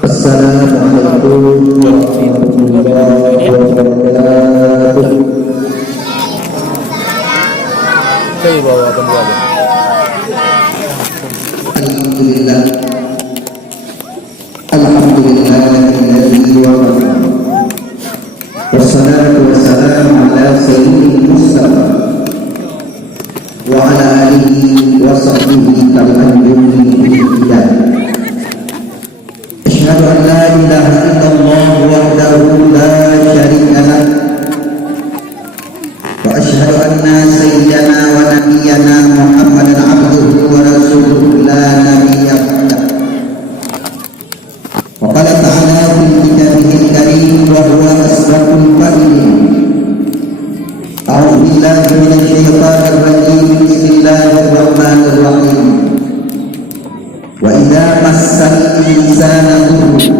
Assalamualaikum warahmatullahi wabarakatuh. Saya bawa bendera. Alhamdulillah. Alhamdulillahilladzi wafaqana. Wassalatu wassalamu ala sayyidil Mustafa wa ala alihi wa sahbihi al-anjumi bil-hidayah. Asyhadu an la ilaha illallah wahdahu la syarika lah. Wa asyhadu anna sayyidana wa nabiyyana Muhammadan abduhu wa rasuluhu la nabiyya ba'dah. Wa qala ta'ala fi kitabihil karim wa huwa asdaqul qa'ilin. A'udzu billahi minasy syaithanir rajim. Bismillahir rahmanir rahim. Wa idza massal insana dhurrun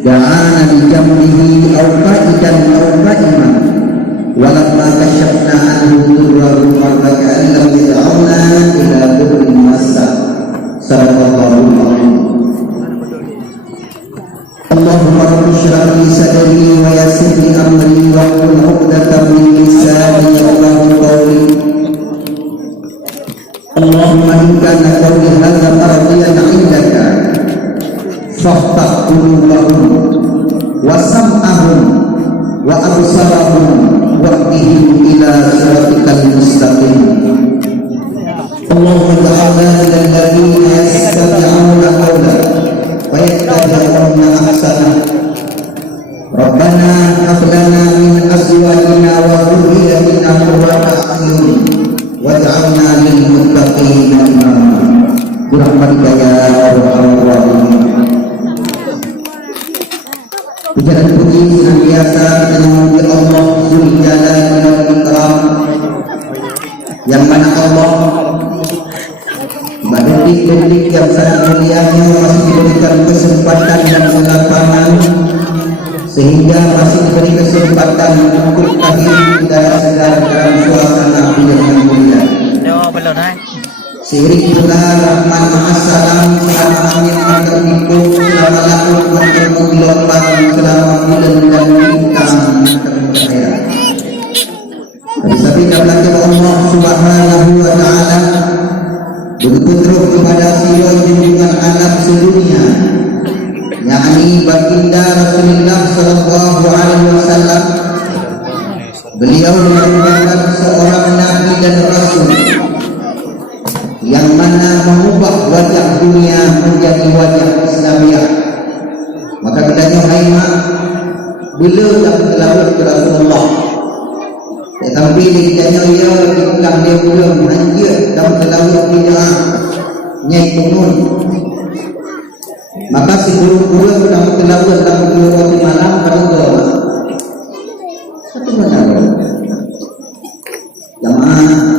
da'ana li jambihi aw qa'idan aw qa'iman walamma kashafna anhu dhurrahu marra ka'an lam yad'una ila dhurrin massa. Sadaqallahul azim. Allahumma rabbi shrah li sadri wa yassir li amri wahlul 'uqdatam min lisani yafqahu qawli. Allahumma in kana qawli hadza mardiyan 'indaka fahtah qulubahum wa sam'ahum wa absarahum wahdihim ila siratikal mustaqim. Allahumma ja'alna minal ladzina yastami'una qawla wa yattabi'una ahsanah. Rabbana hab lana min azwajina wa dhurriyyatina qurrata a'yun waj'alna lil muttaqina imama. Birahmatika ya arhamar rahimin. Puja dan puji senantiasa memuji Allah Dzul Jalali wal Ikram, yang mana Allah pada detik-detik yang sangat mulianya masih diberikan kesempatan dan kelapangan, sehingga masih diberi kesempatan untuk hadir budaya segar dalam suasana yang mulia. Seiring pula rahmat ma'assalam selama angin terhimpun, selama laut bergelombang, selama bulan dan bintang terpercaya. Tapi kepada Allah Subhanahu wa Ta'ala berkutruk kepada sirah junjungan alam sedunia, yakni baginda Rasulullah sallallahu alaihi wasallam. Beliau merupakan seorang nabi dan rasul yang mana mengubah wajah dunia menjadi wajah Islamiah. Maka kita nyuhaima bila tak terlalu ke Rasulullah, tetapi ditanya ia diklah dia belum lanjut dalam terlalu tidak nyai turun. Maka si guru-guru dalam terlalu dalam waktu malam pada doa satu malam jamaah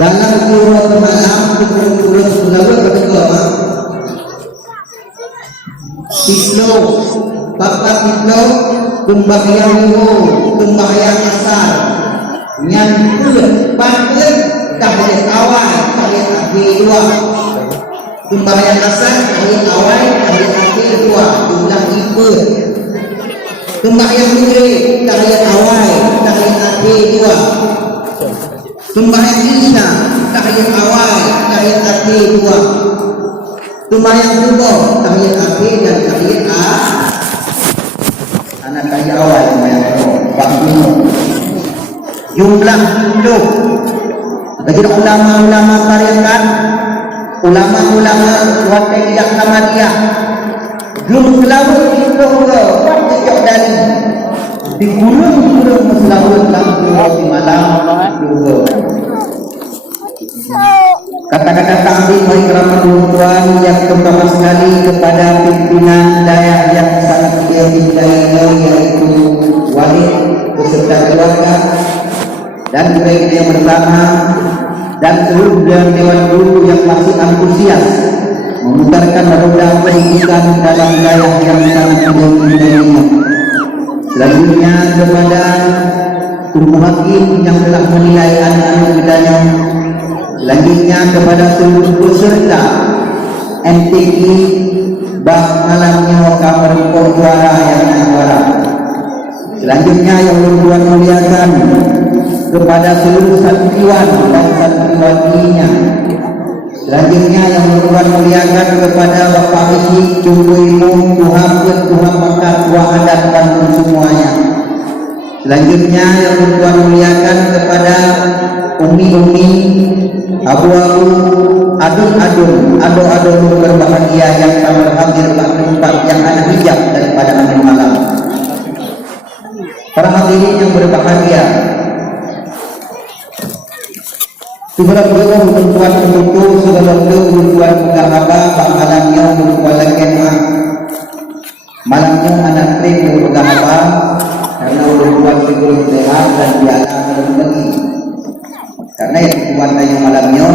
dalam waktu malam guru-guru terlalu pada doa Islo, bapak Islo, kumbahyang Ibu, kumbahyang asal, nyantul, pantul, kahit awal, kahit akhir dua. Kumbahyang asal, kahit awal, kahit akhir dua, jumlah ibu. Kumbahyang negeri, kahit awal, kahit akhir dua. Kumbahyang isya, kahit awal, kahit akhir dua. Kumbahyang subuh, tahiyat akhir dan tahiyat anak tahiyat awal sembahyang subuh. Jumlah 10. Bagi ulama-ulama tarikat, ulama-ulama Watiyah Ahmadiyah, selalu itu sejak dari di gunung-gunung selalu di malam juga. Kata-kata takbir bagi keramat tuan yang terutama sekali kepada pimpinan dayak yang sangat dia cintai, yaitu Walid beserta keluarga dan juga yang bersama, dan seluruh dewan guru yang masih antusias memutarkan roda pendidikan dalam dayak yang sangat dia cintai. Selanjutnya kepada Tubuh Hakim yang telah menilai anak-anak mudanya. Selanjutnya kepada seluruh peserta MTQ sebab malamnya kamu juara yang juara. Selanjutnya yang Tuhan muliakan kepada seluruh santriwan dan santriwatinya. Selanjutnya yang Tuhan muliakan kepada Bapak Isi, Jumbo Imum, Tuhan Mekah, Tua Adat dan semuanya. Selanjutnya yang Tuhan muliakan kepada umi-umi, abu-abu, adun-adun, ado-ado berbahagia yang kami hadir pada tempat yang ada hijab daripada amin malam. Para hadirin yang berbahagia, sebelum tuan menutup, sebelum tuan menghaba bakalannya tuan kemah malamnya anak tren menghaba karena tuan sebelum sehat dan biasa berbagi. Karena yang tuan tanya malamnya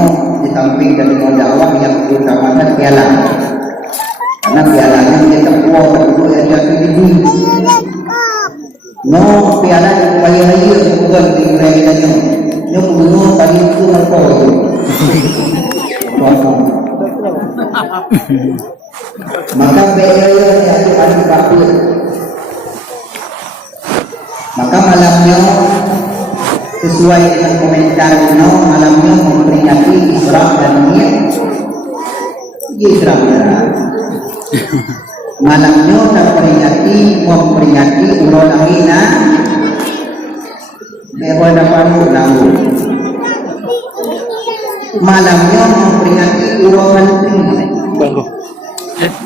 di samping dari dakwah yang utama piala, karena pialanya dia terkuat berdua yang jatuh ini. No piala yang raya-raya bukan di raya-raya. Nyo puno tadi itu apa itu? Maka raya-raya itu ada baku. Maka malamnya sesuai dengan komentarnya, malamnya memperingati Isra dan Mi'raj. Isra Mi'raj. Malamnya memperingati ulul amina Dewa Paru Lalu. Malamnya memperingati ulul menteri.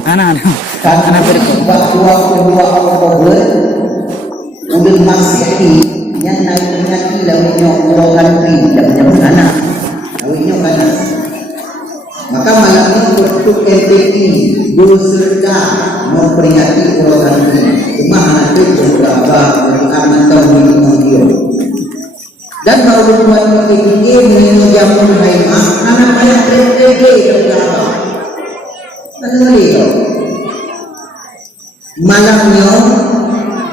Karena waktu Oktober udah masih yang naik lawinnya ulul menteri dan anak lawinnya panas. Maka malamnya untuk MPI berserta memperingati ulul menteri. Cuma anak itu beberapa anak tahun ini. Dan kalau buat PTG menino jamun haimah, anak banyak PTG berapa? Menurut malamnya,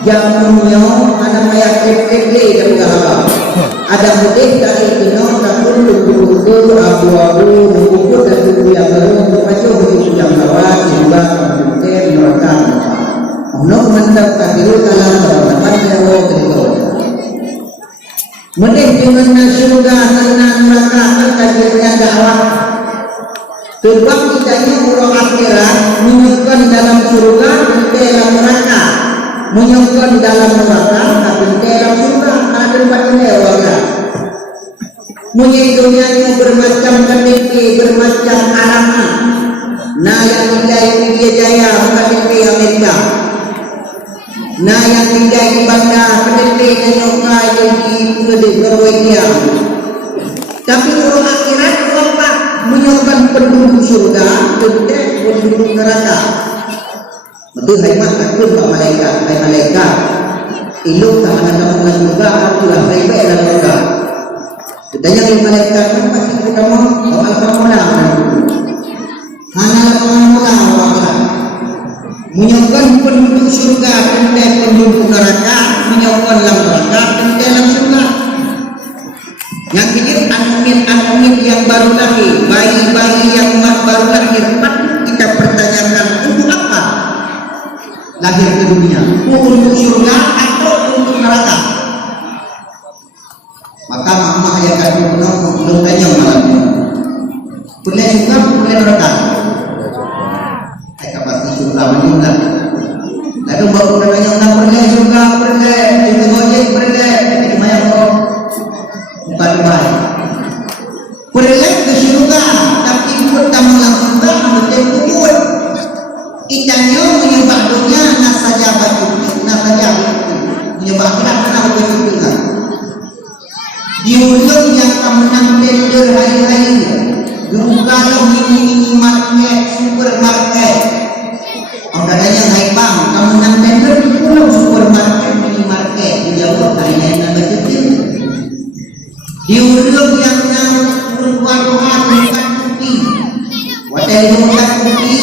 jamunnya, anak banyak PTG berapa? Ada mudik dari itu, takut tubuh abu-abu, buku dan tubuh yang baru, macam begitu yang lawat, juga komputer, merekam. Untuk mendapatkan dulu dalam teman-teman yang berikut. Mending dengan surga tenang neraka kajiannya dakwah. Sebab kitanya orang akhirat menyukai dalam surga dalam neraka, menyukai dalam neraka tapi dalam surga ada tempatnya warga. Menyukai yang bermacam KTP, bermacam alamat. Nah yang tidak dia jaya KTP Amerika. Nah yang tinggal di bandar PTP dan Yokai di Norwegia. Tapi orang akhirat apa menyokong penduduk surga dan penduduk neraka. Betul hemat takut Pak malaikat. Ilmu tangan kamu surga itulah baik dalam surga. Ditanya oleh malaikat pasti kamu bakal kamu lah. Hanya kamu lah orang menyokong penduduk surga dan penduduk neraka, menyokong dalam neraka dan dalam surga. Yang ketiga anumin yang baru lahir, bayi-bayi yang baru lahir, patut kita pertanyakan untuk apa lahir ke dunia? Untuk surga atau untuk neraka? Maka mama ayah kandung belum tanya malam ini. Boleh surga, boleh neraka? Pasti surga meninggal. Lalu baru namanya nak pergi surga, pergi itu ojek pergi itu banyak orang bukan baik. Pergi ke surga tapi ikut tamu langsung tak betul betul. Ikannya menyebab dunia nasaja batu, menyebab kenapa betul betul. Di ujung yang kamu nampil hari-hari, kalau ini market supermarket. Orangnya haibang, kamu nak tender pulau supermarket, minimarket, di jauh kalian nak berjudi. Di ujung yang nak perempuan bukan bukti. Wadah bukan bukti,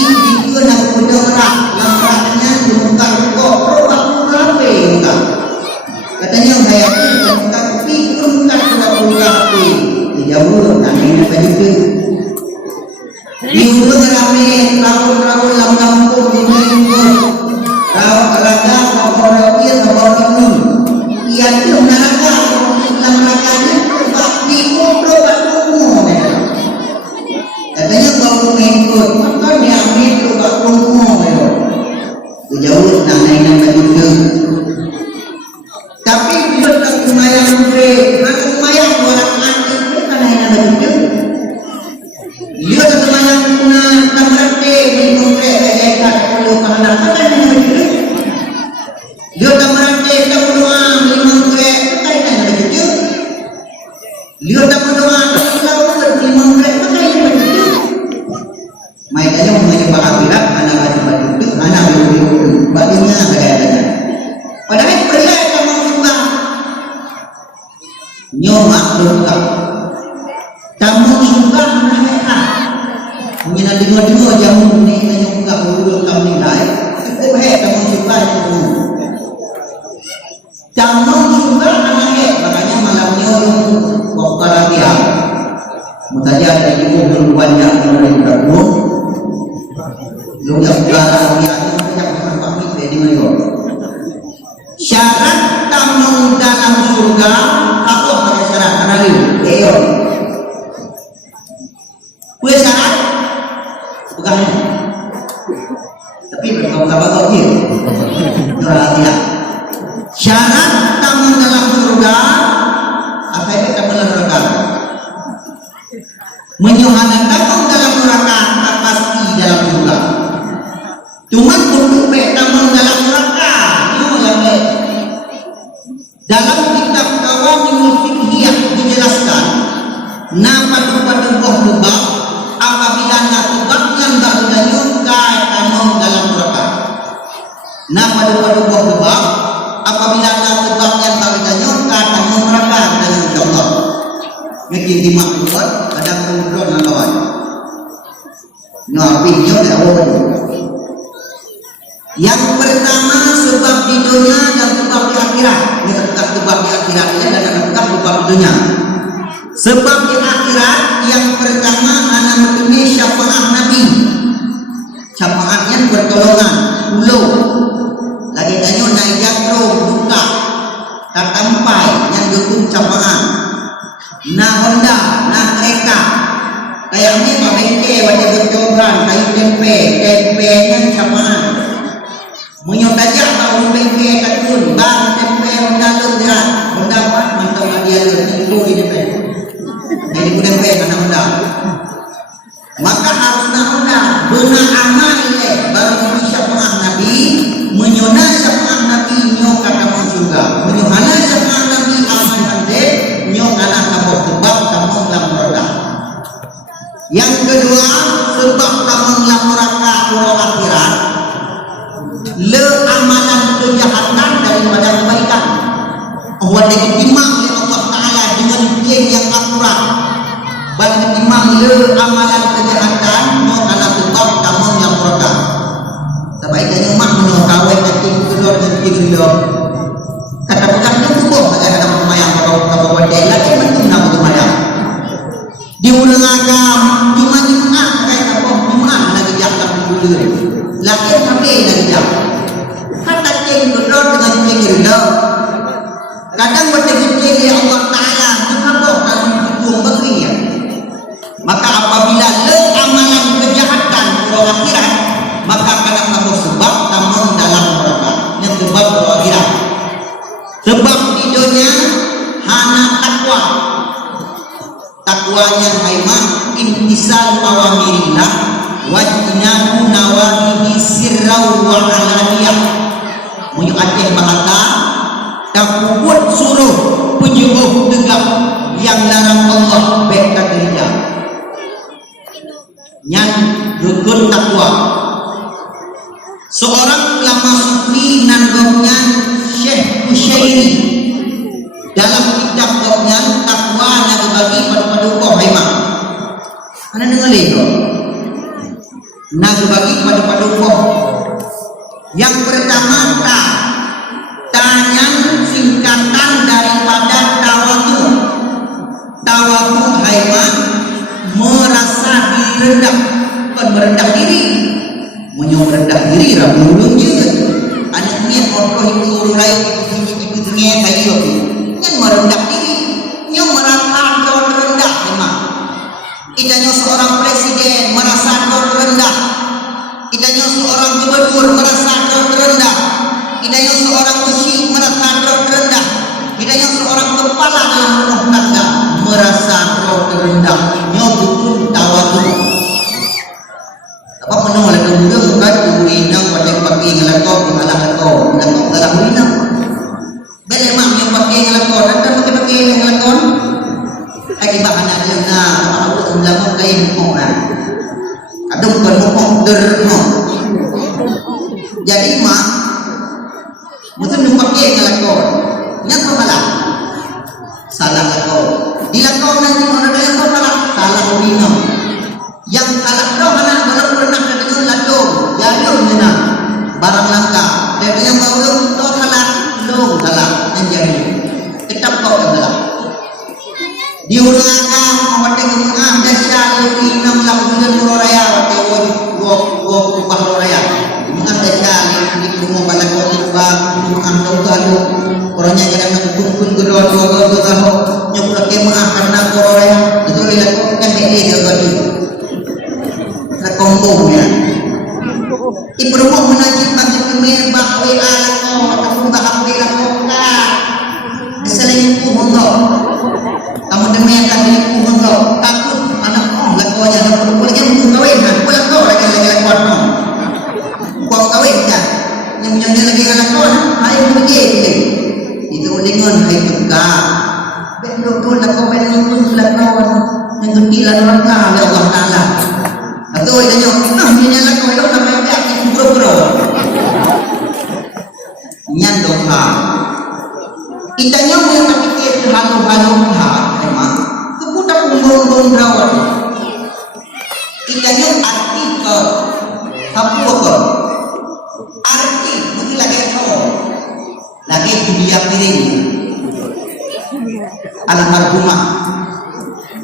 itu nak berdorak, lampaknya bukan kok, roba kafe bukan. Katanya saya bukan bukti, bukan kafe. Di jauh kalian nak berjudi. Di ujung ramai, rawun-rawun lam-lampung. tak perlu pahala kan yang begitu. Dia tak merantau tak peluang 5 grek kan yang begitu. Dia tak peluang tak laut 5 grek kan yang begitu. Mai tanya menyembah akhirat anak ada begitu, anak begitu. Baginya ada. Padahal perlu kamu sembah. Nyomak lengkap. Kamu sembah mereka. Mungkin ada dua jamu ni hanya buka urut kamu nilai. Itu kamu sembah itu. Kamu sembah anak makanya malamnya waktu lagi ya. Mutaja dari ibu banyak orang berdoa. Lu yang sekarang ni ada banyak pamit di mana? Syarat tamu dalam surga apa pakai syarat kenali? Ayo. Kue syarat bukan. Tapi berkata-kata kau dia. Tidak. Syarat tamu dalam surga apa itu tamu dalam surga? Menyuhana tamu dalam neraka tak pasti dalam surga. Cuma untuk tamu dalam neraka itu yang baik. Dalam kitab Qawaminul Fiqhiyah dijelaskan nama tubah apabila natubah yang berganyung kai tamu dalam neraka. Nama tubah apabila natubah yang berganyung kai tamu neraka dengan insyaallah. Mungkin dimaksud ada kemudian lawan. Ngapinya dah. Yang pertama sebab di dunia dan sebab di akhirat. Ini sebab di akhirat ini dan sebab di dunia. Sebab di akhirat yang pertama anak mempunyai syafaat Nabi. Syafaatnya pertolongan, ulu. Lagi tanya naik jatuh, buka, tak sampai yang dukung syafaat. Nah Honda, nah kereta. Kayak ni Pak Bengke wajib bercoban, kayu tempe yang syafaat. Menyokajak tahu bengke katun bang tempe Honda lu dia Honda pak mantap dia lu itu di depan jadi tempe karena Honda maka harusnya Honda benar amal ini baru bisa pengah Nabi menyona syafaat Nabi nyok kata juga menyona syafaat Nabi amal ande nyok anak kamu sebab kamu dalam neraka. Yang kedua sebab kamu dalam neraka urang akhirat le amalan kejahatan daripada kebaikan. Allah diterima oleh Allah Taala dengan ujian yang akurat. Bagi diterima le amalan kejahatan mau kana sebab kamu yang neraka. Sebaiknya mak menokawai kaki kedor dan kidul. Kata bukan itu boh agar ada pemayang kalau wadai lagi mentung nak pemayang. Diulang agam cuma Jumat kayak apa Jumat lagi jalan dulu. Lagi sampai lagi jalan. Kata ceng kedor dengan ceng rendah. Kadang berceng ya Allah Taala kenapa kalau hukum begini? Maka apabila le amalan kejahatan orang akhirat maka karena kamu sebab kamu dalam neraka. Yang sebab orang akhirat. Sebab di dunia hana takwa. Takwanya haimah intisal awamirillah wajinabu nawahihi sirraw wa alaniyah. Munyo Aceh bahasa tak buat suruh penjauh tegak yang larang Allah baik kerja. Yang rukun takwa. Seorang ulama sufi nanggungnya Syekh Usyairi dalam kitab gopnya takwa nak bagi pada kau haimah. Anda dengar lego. Nak bagi pada kau. Yang pertama tanya singkatan daripada tawadu. Tawadu haimah merasa diri rendah, bukan merendah diri. Menyong rendah diri rabu juga. Anaknya orang itu orang lain itu dengar saya yang merendah diri, yang merasa rendah memang. Idanya seorang presiden merasa rendah. Idanya seorang gubernur merasa rendah. Idanya seorang musyrik merasa rendah. Idanya seorang kepala dalam rumah tangga merasa rendah. Nyo bukan tawadu. Apa menolak kemudian bukan diberi Jadi mak mesti pakai ngelakon. Yang pemalah salah lakon. Dilakon nanti orang yang pemalah salah bina. Yang salah doh anak kalau pernah dengan ladong, jadong nena barang langka. Dan yang baru doh salah, dong salah yang jadi. Tetap kau salah. Diurangkan mawate kemana dasar lebih enam lakukan raya wate wo upah raya. Mengan dasar di rumah balak kota mengan tahu orangnya jangan kumpul gedor dua tahu nyukur kemah karena raya itu dilakukan ini jadi lakombongnya. Ibu rumah menajib bagi pemembak WA ataupun bahak WA kota. Selain itu kamu demi akan diriku mengkau takut anak lakukan yang boleh yang kawin kan pulang kau lagi lakukan kau kawin kan yang menjadi lagi lakukan hai pergi itu dengan hai buka betul lakukan yang pun lakukan yang terkilan orang kah Allah Taala atau itu ini lakukan itu namanya tak bro nyandoha kita nyawa yang pikir halu-halu memang kebudak umum berawal kita nyawa artikel apa arti mungkin lagi kau lagi dunia piring alam rumah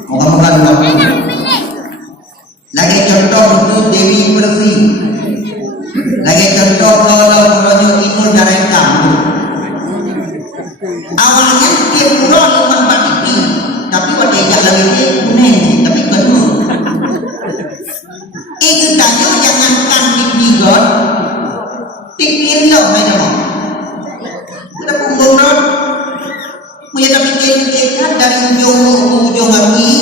moga-moga lagi contoh untuk Dewi Bersih lagi contoh kalau menuju timur dari kamu awalnya dia pulau cuma ini tapi pada jalan ini kuning tapi penuh itu tanya jangankan dibigot pikir lo macam kita kumpul lo punya tapi kita dari ujung lagi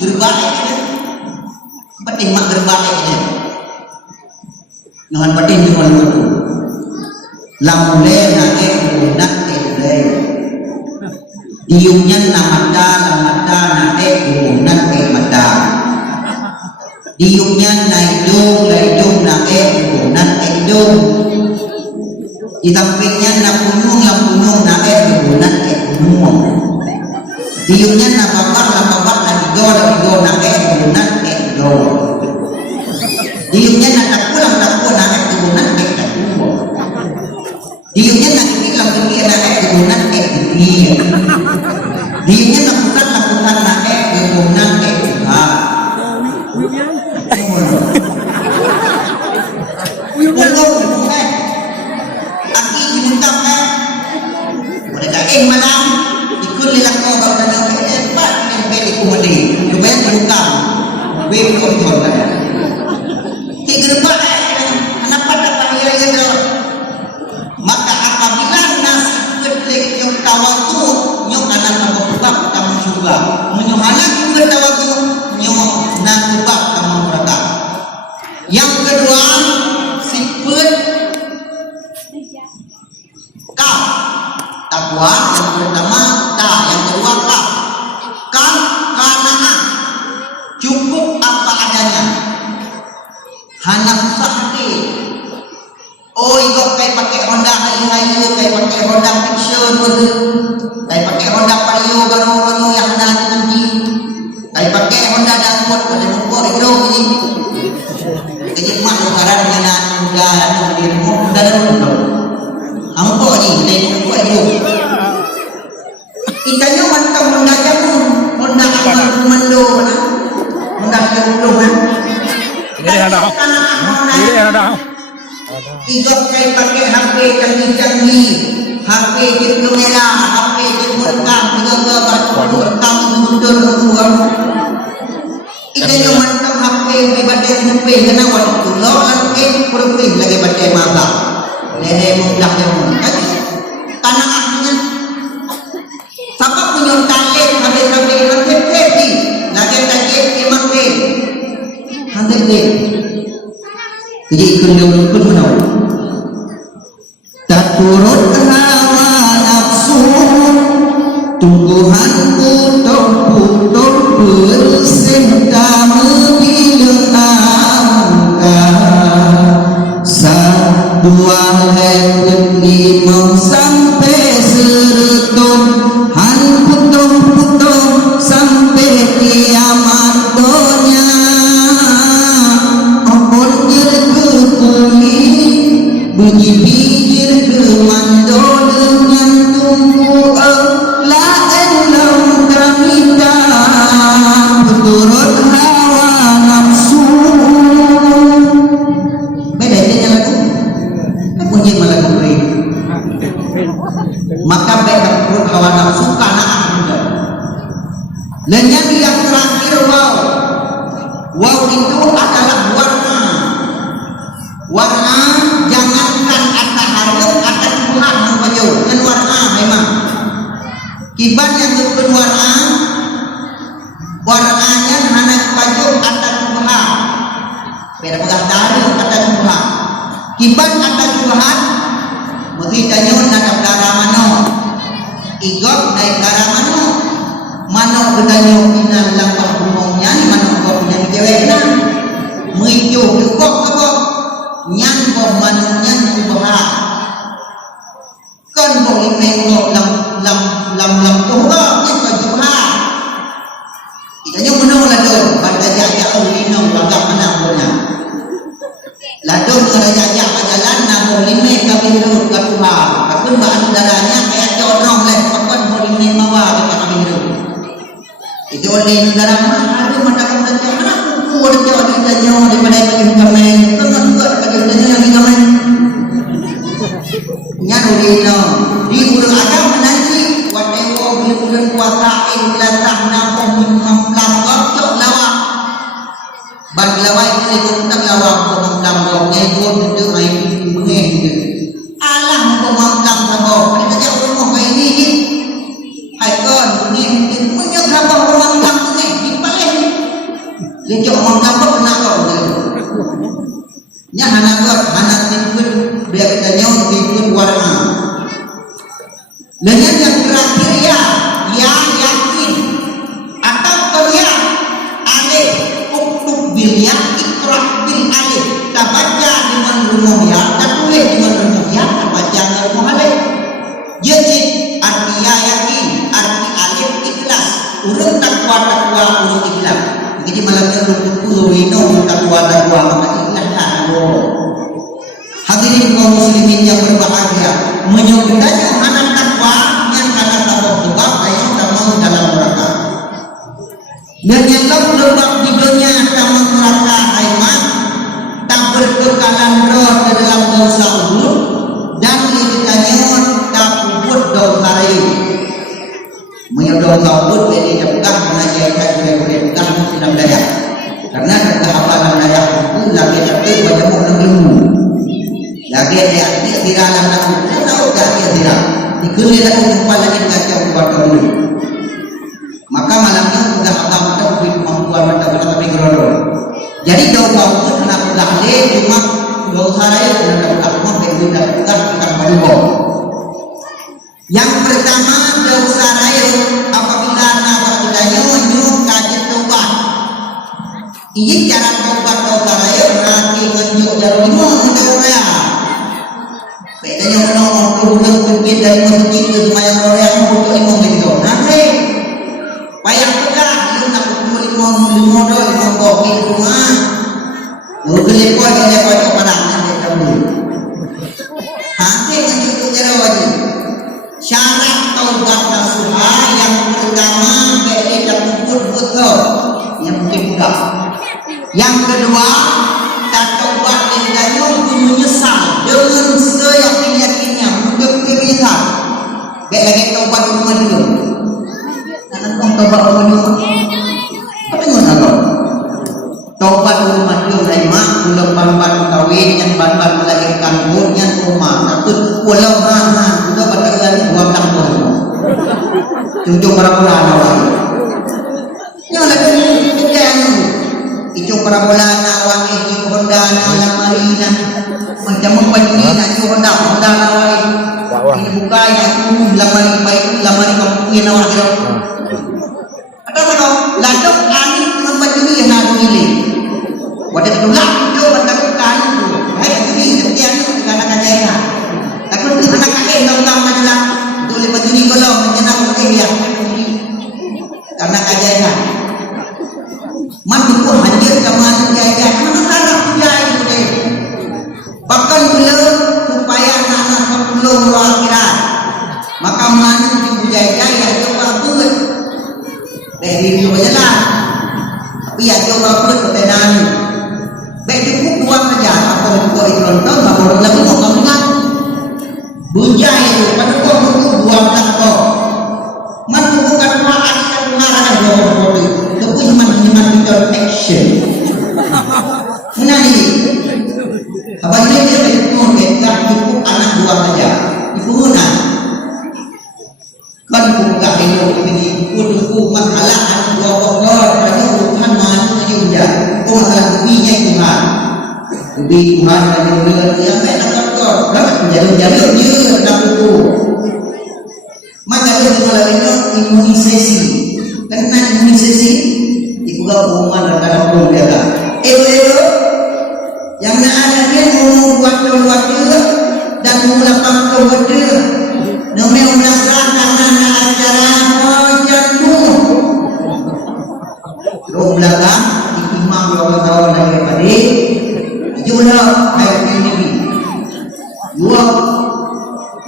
berbalik penting mak berbalik jangan penting cuma itu lamule nake bunak diumnya namada nake bunak mata diumnya laidung nake bunak laidung di sampingnya lapunung nake bunak gunung diumnya lababak lagido nake bunak do diumnya pulang nake bunak diumnya bilang nake bunak dia dianya lakukan naik kemudian aki diminta mereka malam ikut lihat kau kalau nak cepat beli kumali supaya dibuka web kontrol tiga anak pada pahaya yang maka apabila nasi kedelai yang tawatu nyok anak membab kamu juga menyohanak juga tawatu nyok nak bab kamu mereka yang kedua sifat kaf takwa yang pertama ta yang kedua kaf karena cukup apa adanya hanya sakti oh itu kayak pakai Honda hayu kayak pakai Honda Fiction kayak pakai Honda Vario baru yang nanti kayak pakai Honda Dangkot pada numpuk itu ini jadi mak lebaran dengan Honda di rumah Honda Dangkot hampa ni dari numpuk itu itanya mantap Honda jamu Honda Amal Komando Honda Jamu ini ada Igok kayak pakai HP canggih-canggih, HP jenis merah, HP jenis rekam, rekam mundur keluar. Ikan yang mantap HP di badan HP kena waktu lo HP produktif lagi badan mata. Lele mudah jamu. Karena akhirnya siapa punya talent habis-habis hampir jadi lagi tajik memang deh, hampir deh. Jadi ikut menawan tak turut hawa nafsu tumbuhanku putung bersenta bila angka buah leput limau sampai seretung, han putung-putung sampai kiamat dunia. Opon jer ke kulit, biji-bijir ke mandor dengan tunggu lain lau kamita, berturut hawa nafsu. Beda ini lagu, bunyi malah beri. Maka beda berturut hawa nafsu karena anda. Lenyap yang terakhir wow. Wow itu adalah warna. Warna jangankan atas harga atas Tuhan membaju dan warna memang. Kibat yang bukan warna, warnanya hanya baju atas Tuhan. Beda pegang tahu atas Tuhan. Kibat atas Tuhan, mesti tanya nak darah mana. Igok naik darah mana. Mana bertanya inan lampah umumnya ni mana kau punya cewek nak mengicu dukok apa nyan kau manunya Tuhan kan boleh mengok lam Tuhan yang kau Tuhan kita nyo menung ladon pada jajak ulinong bagak mana punya ladon pada jajak jalan namun lime kami hidup ke Tuhan tapi bahan darahnya kayak corong leh papan boleh mawa kita kami hidup. Itu oleh negara mana ada mata kata mana kuku ada jauh di dalamnya daripada yang kamen tengah juga pada dalamnya yang kamen nyano dino di urang agama nanti watewo bulan puasa latah nampung memplam gocok lawak bag lawak ini tentang lawak memplam gocok itu ai mengeng alam memplam sabok kita jauh rumah kayak ini hai kon mengeng punya berapa orang kampung ni dipalih dia cok orang kampung nak kau nya hana buat hana timbul biar kita nyawa timbul warna lenyap yang terakhir ya yakin atau kalian alih uktub bil ya ikrah bil alih tak baca dengan rumah ya tak tulis dengan rumah ya tak baca dengan rumah alih jadi artinya yakin arti alif ikhlas urut takwa urut ikhlas jadi malamnya urut ino takwa maka ikhlas hadirin kaum muslimin yang berbahagia menyebutnya anak takwa yang kata tabok sebab ayo sama dalam neraka dan yang tahu lebak di dunia sama neraka aiman tak berkekalan roh ke dalam dosa urut dan ditanya tak puput dosa lain menyodong saudut jadi cekah mengajarkan boleh cekah dalam daya karena kehafalan daya itu lagi tapi banyak orang ilmu lagi dia tidak dalam tahu tak dia tidak dikuliah lagi jumpa lagi kacau buat dulu maka malamnya sudah abang tahu kemampuan mata tapi gerodo jadi jauh saudut nak gale cuma dosa lain dan tak beda kita baru yang pertama dosa raya apabila nak berdaya menyuruh kajian taubat. Ini cara taubat dosa raya nanti menjuk jarum menurut raya. Bedanya orang orang pergi dari masjid ke semayang raya untuk imam itu. Nanti payah pegang itu nak lima boki rumah. Mungkin kau ada kau padang nanti kamu. Nanti menjuk jarum wajib. Syarat taubat nasuha yang pertama kita puput betul yang mungkin budak yang kedua tak taubat dengan menyesal dengan seyakin-yakinnya berpilihan baik lagi taubat rumah dulu karena taubat rumah dulu apa yang mana taubat rumah dulu lima belum ban-ban kawin yang ban-ban melahirkan burnya rumah takut walau mahal juga pada kali buat tampung tunjuk para bulan awal yang lagi yang itu para bulan awal itu Honda alam marina macam membagi nak Honda awal ini buka yang lamari baik lamari kampungin awal itu ada mana ladok angin membagi yang nak milih wadah tulak itu pada bukan hai ini sekian karena penonton baru lagi mau kamu kan bunjai itu pada kau itu buat tak kau man bukan makan kan marah kan dua orang itu tapi cuma video action mana ini abangnya dia itu kita ibu anak dua saja ibu mana kan buka ini ibu masalah anak dua orang pada urusan mana saja udah masalah kubinya itu kan kubi Tuhan lagi mendengar dia apa nak kau kan jalur-jalur dia nak buku maka dia melalui imunisasi karena imunisasi ibu kau rumah dan kadang dia kan yang nak ada dia membuat dia dan melakukan dia namanya melakukan karena acara macam tu lo belakang imam 2 tahun lagi pada jual kayak ini jual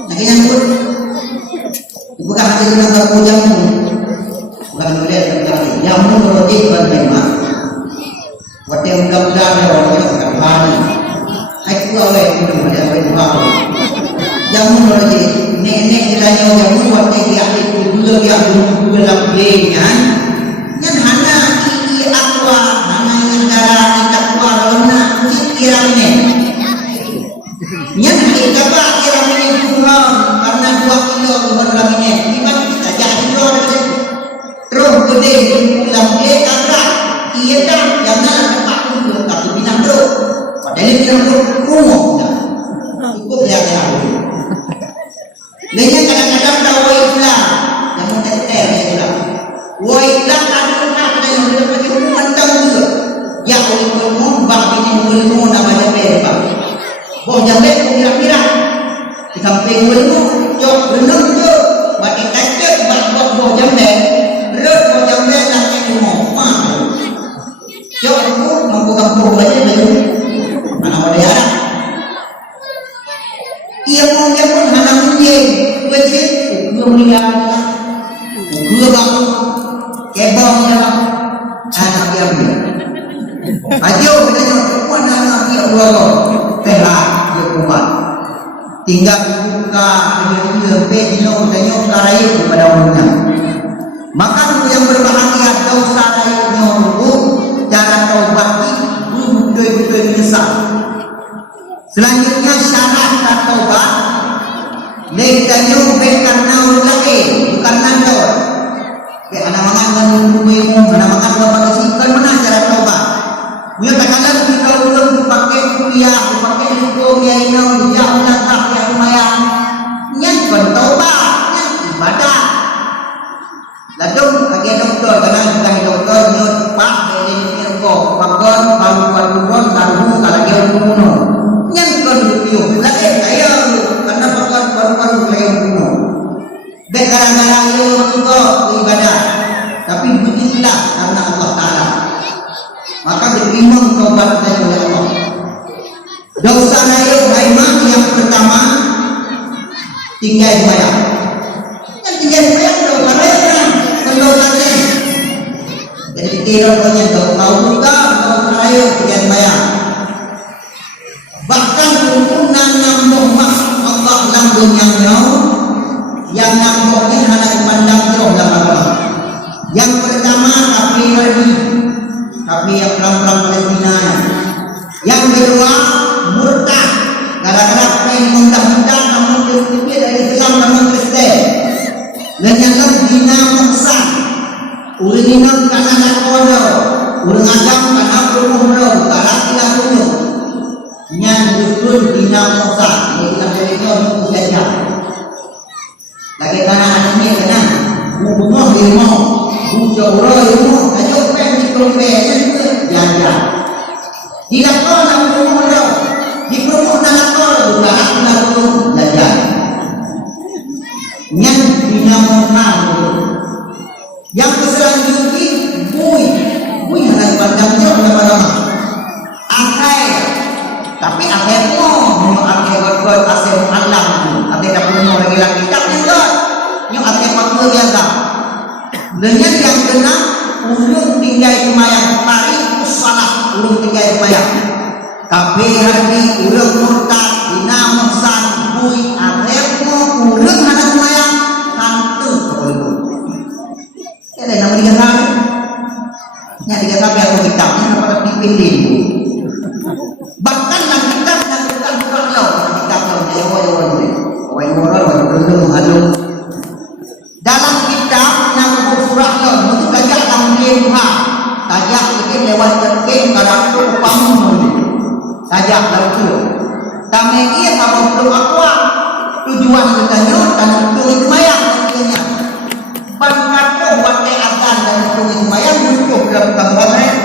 nak nyambut bukan hanya dengan jamu bukan boleh terjadi jamu roti berlima waktu undang-undang orang sekarang hari aku awal itu boleh berubah jamu roti nenek ditanya jamu waktu dia itu dulu dia dulu lebihnya yang hana ini aqua hana yang darah ini aqua lona kiranya yang kita kiranya Tuhan karena 2 kilo berlamine iman kita jadi orang terus gede pulang dia kagak iya dah jangan tempat itu tapi binang bro padahal binang bro umum cukup ya lainnya kadang-kadang tahu Islam yang mau teter Islam wa Islam kadang-kadang ada yang sudah pergi mantang juga ya ulumum bagi ulumum namanya berapa boh jambe kira-kira di samping ulumum jok renung tu bagi kacau bak boh jambe rut boh jambe lagi umum jok aku mampu kampung aja dulu mana ada ya ia mau dia pun hana munjing wajib belum lihat gua bang kebong ya anak dia ayo kita semua anak dia dua telah dia kuat tinggal buka dia peno tanya karayu kepada umumnya maka yang berbahagia dosa rayunya rubuh cara taubat betul-betul menyesal. Selanjutnya syarat taubat lekanyo karena ulake bukan nando ke anak-anak menunggu anak-anak berpakaian mana cara taubat dia katakan kita ulun dipakai kuliah dipakai kuliah ini dia udah tak ya lumayan nyen taubat nyen ibadah ladung bagi doktor karena bukan doktor nyot pak dari kok pakon paru-paru taruh kalau dia bunuh nyen kon dipiu lagi saya karena pakon paru-paru dia bunuh gara-gara itu juga ibadah tapi begitulah karena Allah Ta'ala maka diterima taubat dari Allah dosa raya Rahimah yang pertama tinggal bayar yang tinggal bayar dosa raya dosa jadi tidak punya tahu juga dosa raya tinggal bayar bahkan untuk nambah mak Allah langgung yang nambahnya hanya pandang jauh dalam Allah yang pertama kafir wali kafir yang perang Palestina yang kedua murtad gara-gara pengen undang-undang namun berpikir dari Islam namun Kristen dan yang kedua dina maksa ulah dina karena kodo ulah agama Tapi hari urang murtad dina musan bui arep mo urang anak mayang hantu kalau ada nama dia kan nya dia kata aku kitabnya apa dipilih bahkan nang kitab nang bukan lo kitab lo dalam kitab yang surah lo itu kajak dalam lemha kajak itu lewat terkeng karatu pamun kajak dalam tu kami ia sama belum aku tujuan katanya dan itu mayang artinya pangkat buat keadaan dan itu mayang untuk dalam gambaran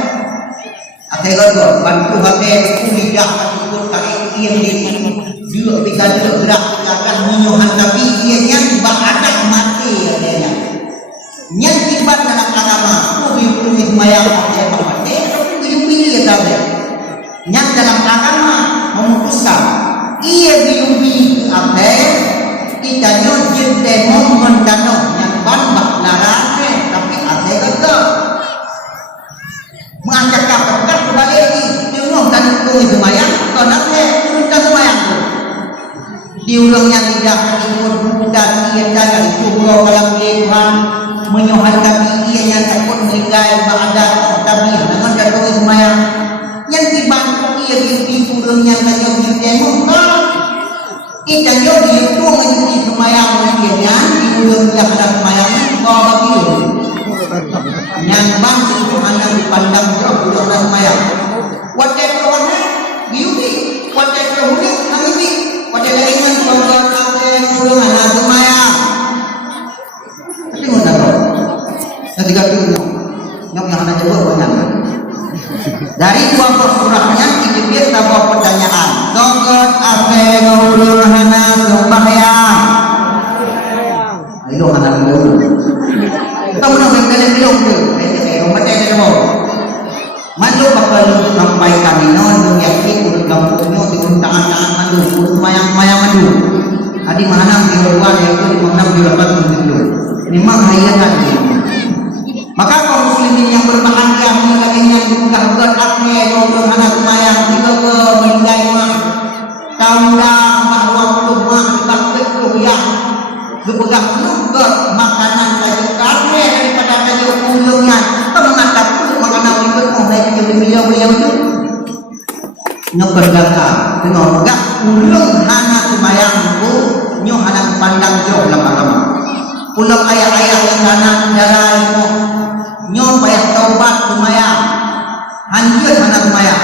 ate gogo bantu hati kuliah ikut kaki ia dia bicara gerak akan menyuhan tapi ianya adat mati adanya yang tibat dalam agama itu mayang dia mati itu pilih tadi yang dalam agama memutuskan ia biubi apa kita nyujud demo mendano yang banbak larane tapi ada kata mengajak kapan kembali ini tengok dan itu mayang kenapa kita semayang diulang yang tidak ikut dan ia jangan cukup dalam Tuhan menyuhankan ia yang takut meninggal pada tapi dengan jatuh semayang yang dibantu ia di turun yang menjadi demo kita jadi itu menjadi semayang dia diulang yang ada semayang kau bagi yang bantu Tuhan yang dipandang jauh dalam semayang wajah Tuhan biubi wajah Tuhan nanti wajah dengan Tuhan ada ulang anak semayang tapi mana tahu nanti kau nyok yang ada jauh banyak dari dua surahnya dipikir sebuah pertanyaan dokter apa ngurung hana sembahyang ayo hana ngurung kamu nak berkali belum tu saya baca dulu mandu bakal sampai kami non yakin urut kamu di tangan mandu mayang mandu adi mana di luar itu di mana di lepas dulu memang hayalan maka kaum muslimin yang berbahagia mengalaminya juga berakne ngomong anak mayang juga meninggal mah kaulah bahwa rumah dibakit rupiah dipegang juga makanan saja karne daripada saja ulungnya mengatakan makanan itu mulai jadi beliau itu ngebergaka tengok gak ulung anak mayang itu nyoh anak pandang jauh lama-lama ulang ayah-ayah yang kanan darah itu nyoh payah taubat lumayan hancur anak lumayan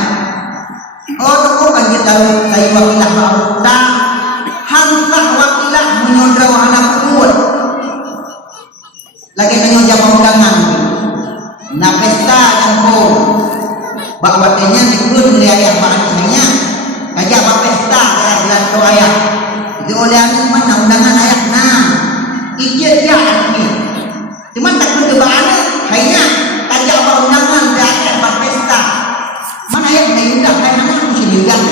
oh tu kan dia tahu saya wakilah tak hansah wakilah menyodra anak kuat lagi menyodra pemegangan na pesta jambu bakwatnya dikun oleh ayah bahasanya kajak pesta ayah bulan tu ayah itu oleh ayah mana undangan ayah nah ijat dia ni cuma tak ada bahana hanya kajak undangan dia ayah pesta mana ayah nak undang ayah mana mesti undang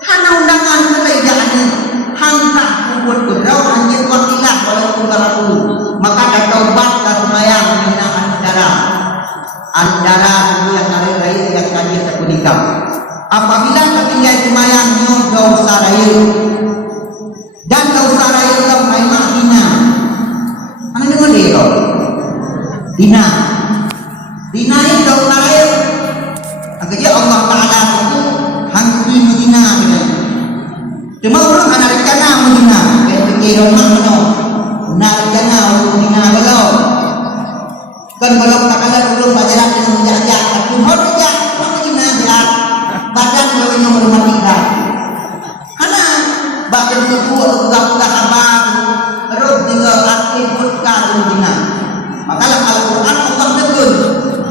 hana undangan kita ijat ni hangkah kubur berau hanya wakilah walaupun baraku maka ada taubat dan semayang menyenangkan antara yang hari-hari yang kami terkunikam apabila ketinggian semayang nyo dosa raya dan dosa raya itu memang hina mana dengar dia kau hina itu dosa raya akhirnya Allah Ta'ala itu hanggi menghina cuma orang ada rencana menghina kayak fikir orang mana nak rencana untuk menghina kalau kan kalau katakan belum bajaran dengan menjajah Tuhan saja orang menghina dia badan kalau yang hormati dia karena badan itu budak-budak abang terus tinggal akhir putkan menghina maka Al-Quran Allah tegur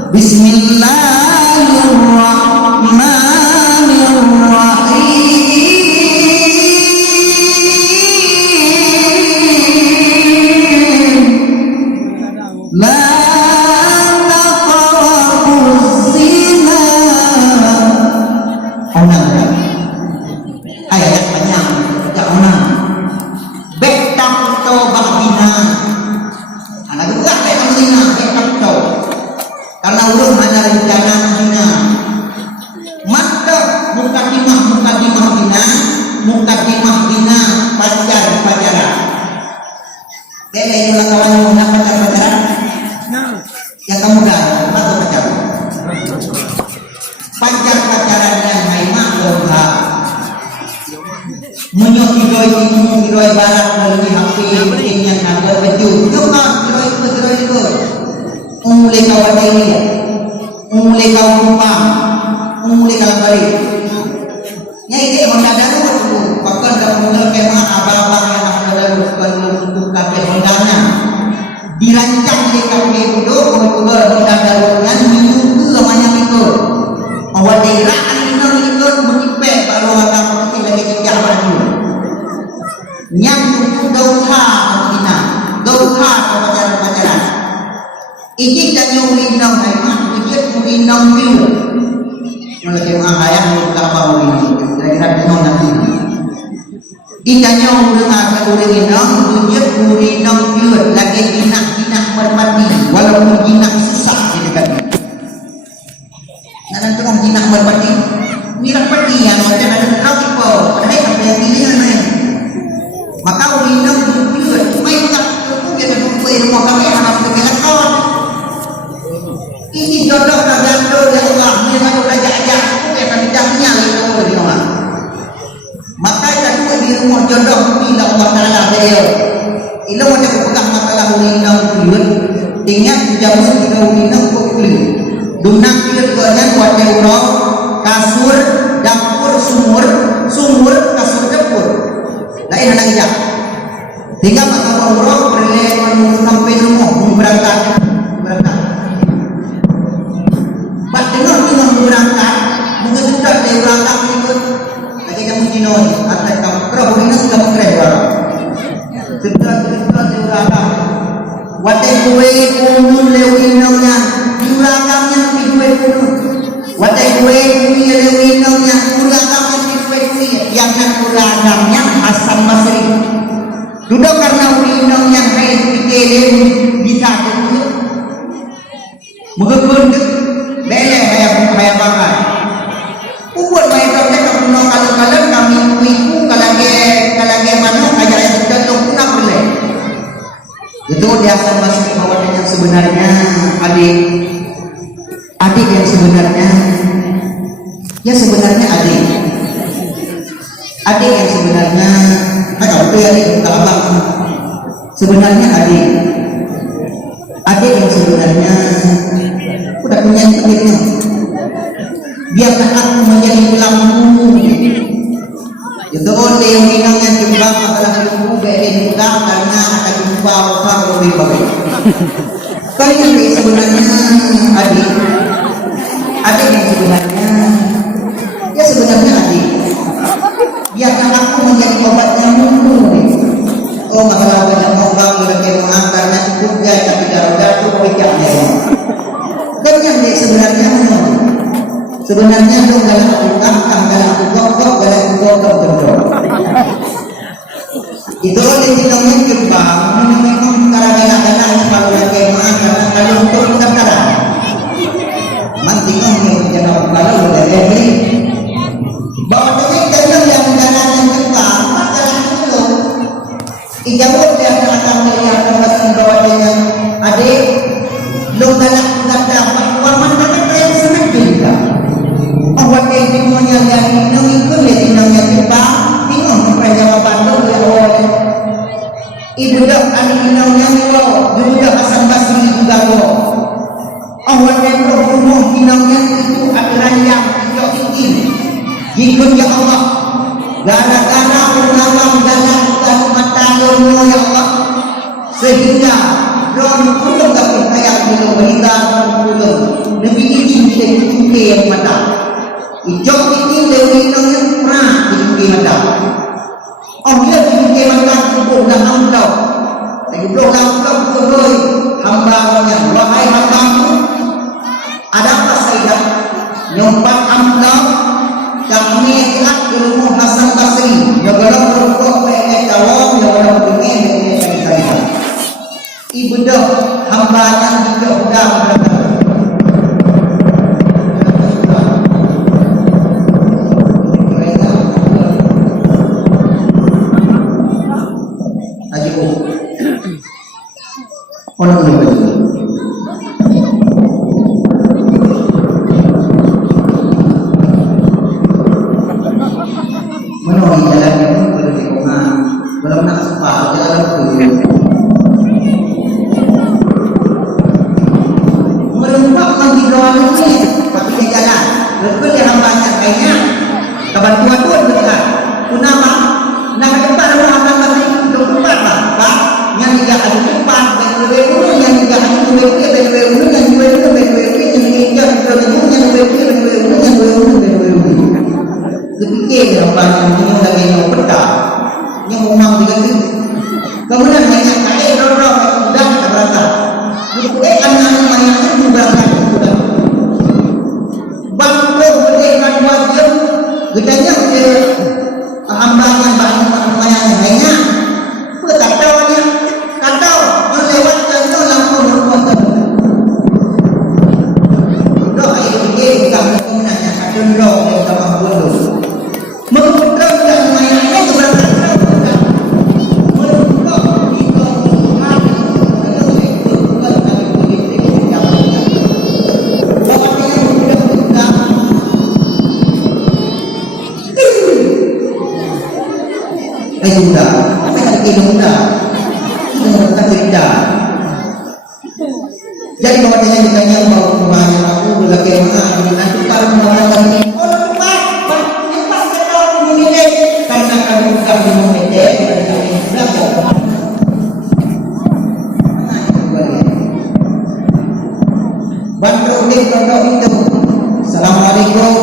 Bismillahirrahmanirrahim la taqrabuz zina ayat panjang tak onang betam to bahina anak juga kayak zina betam to karena ulun hanya rencana timah bina pacaran. Kaya itu lah kawan yang mengapa pacaran? Yang kamu dah atau pacaran? Pacaran yang memang doha. Menyokidoi barat melalui HP yang nak baju. Cuma kidoi itu. Mulai kawan ini, mulai kawan kumpang, mulai kawan balik. Yang ini Honda Daru tu, pakar dah mula kemah abang-abang yang nak Daru untuk kafe Hondanya. Dirancang di kafe itu, untuk Honda Daru yang menyuku banyak itu. Awal daerah ini menipek baru orang mesti lagi kerja baju. Yang itu dauha kita, dauha pacaran. Iki jangan urindang memang, iki urindang view. Kalau kita ayah kita apa urindang, kira-kira bingung nanti. Ikanya urindang, dia urindang view. Lagi jinak berpati, walaupun jinak susah di dekat. Nanti orang jinak berpati, mirip pati yang macam ada kau tipu, ada apa yang pilihan lain. Maka urindang view, cuma yang tak cukup dia berkumpul rumah kami anak kita kawan. Ini jodoh nak gantung ya Allah. Ini kalau ajak-ajak aku akan dijamnya itu di rumah. Maka kita di rumah jodoh bila Allah Taala dia. Ilo macam pegang masalah undang kulit. Ingat jamu kita undang kulit. Dunak dia tuanya buat euro, kasur, dapur, sumur, kasur dapur. Lain anak ijak. Tinggal makan euro boleh sampai rumah berangkat. Dengan berangkat, mungkin sudah dari berangkat ikut lagi kamu jinon atau kamu kerap ini sudah mengerai sudah dari berangkat. Watai kue punun lewinongnya berangkatnya di kue punun. Watai kue kue lewinongnya berangkatnya di kue kue yang berangkatnya asam masri. Sudah karena winongnya hai pikir bisa itu. Mungkin bele hayam makan. Ubuat mereka tak punya kalau kami ibu kalage mana ajar yang sudah puna boleh. Itu dia akan masuk bahwa yang sebenarnya adik yang sebenarnya ya sebenarnya adik yang sebenarnya ada adik tak abang sebenarnya adik yang sebenarnya udah punya pikirnya. Biarkan aku menjadi lampu. Itu oleh yang minumnya jumlah adalah lampu beri juga karena akan jumpa orang lebih baik. Kali ini sebenarnya adik yang sebenarnya ya sebenarnya adik. Biarkan aku menjadi obat nyamukmu. Oh masalah banyak orang berarti karena cukup dia tapi darurat itu pikirnya. Dan yang dia sebenarnya sebenarnya itu dalam angkang dalam gogok itu oleh dinamnya kembang memang kadang-kadang kalau lagi karena kalau untuk kadang-kadang mantingnya menjadi kalau udah beli bahwa dengan dalam yang kembang masalah itu ijabut dia akan melihat bahwa dengan adik lo galak dapat warman dapat yang senang juga. Awak ini punya yang ikut yang kita bingung sampai jawaban lo ya awak. Ibu dah anak yang lo juga Hasan Basri juga lo. Awak yang rumah yang itu adalah yang tinggi. Ikut ya Allah. Gara-gara mengalam dalam mata lo ya Allah sehingga Ron puluh tapi kayak dulu berita puluh lebih tinggi yang mata. Ijok ini lebih tinggi pernah tinggi mata. Oh dia tinggi mata tubuh dah amdau. Lagi belum amdau terus hamba-hambanya. Wahai hambamu, ada apa saja? Nyompat amdau kami lihat di rumah Hasan Basri. Janganlah berukuk pengen jawab, janganlah pengen saya. Ibu dah hamba yang juga sudah berkata Orang ini baju. Menurut jalan itu berlingkungan, belum nak sempat jalan itu. Melumpak menghidupkan ini, tapi dia jalan. Betul dia hambanya kayaknya. Kebantuan pun betul. Kunama, nak ke depan orang akan masih hidup tempat lah. Yang tidak ada tempat, BW yang tidak ada BW, yang kepikir apa yang lagi yang peta yang umang diganti kemudian banyak kali orang-orang sudah kita berangkat anak banyak itu berangkat bangku berikan wajib gedanya hamba yang banyak lainnya tak tahunya kata yang lewat itu langsung berkuasa doa itu dia kemudiannya kadang doa yang sama bodoh mengumpulkan dan mayatnya itu berangkat jadi kalau dia ditanya mau kemana aku lagi mana nanti kalau mengatakan karena kami bukan di Muhammadiyah kami belajar bantu ini contoh itu Assalamualaikum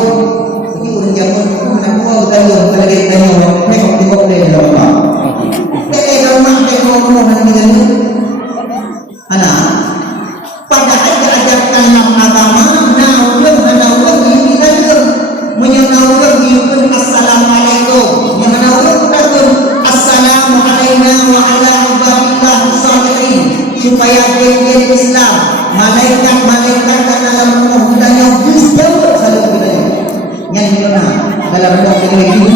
ini udah jaman itu menakwa utama kalau dia tanya mereka tengok dia lama dia lama dia ngomong nanti kan anak padahal diajarkan agama nauwah ini kan menyenaukan diukur assalamualaikum assalamualaikum wa ala ibadillah salihin supaya dia Islam malaikat dan dalam hudanya jauh selalu hudanya yang dimana dalam doa ini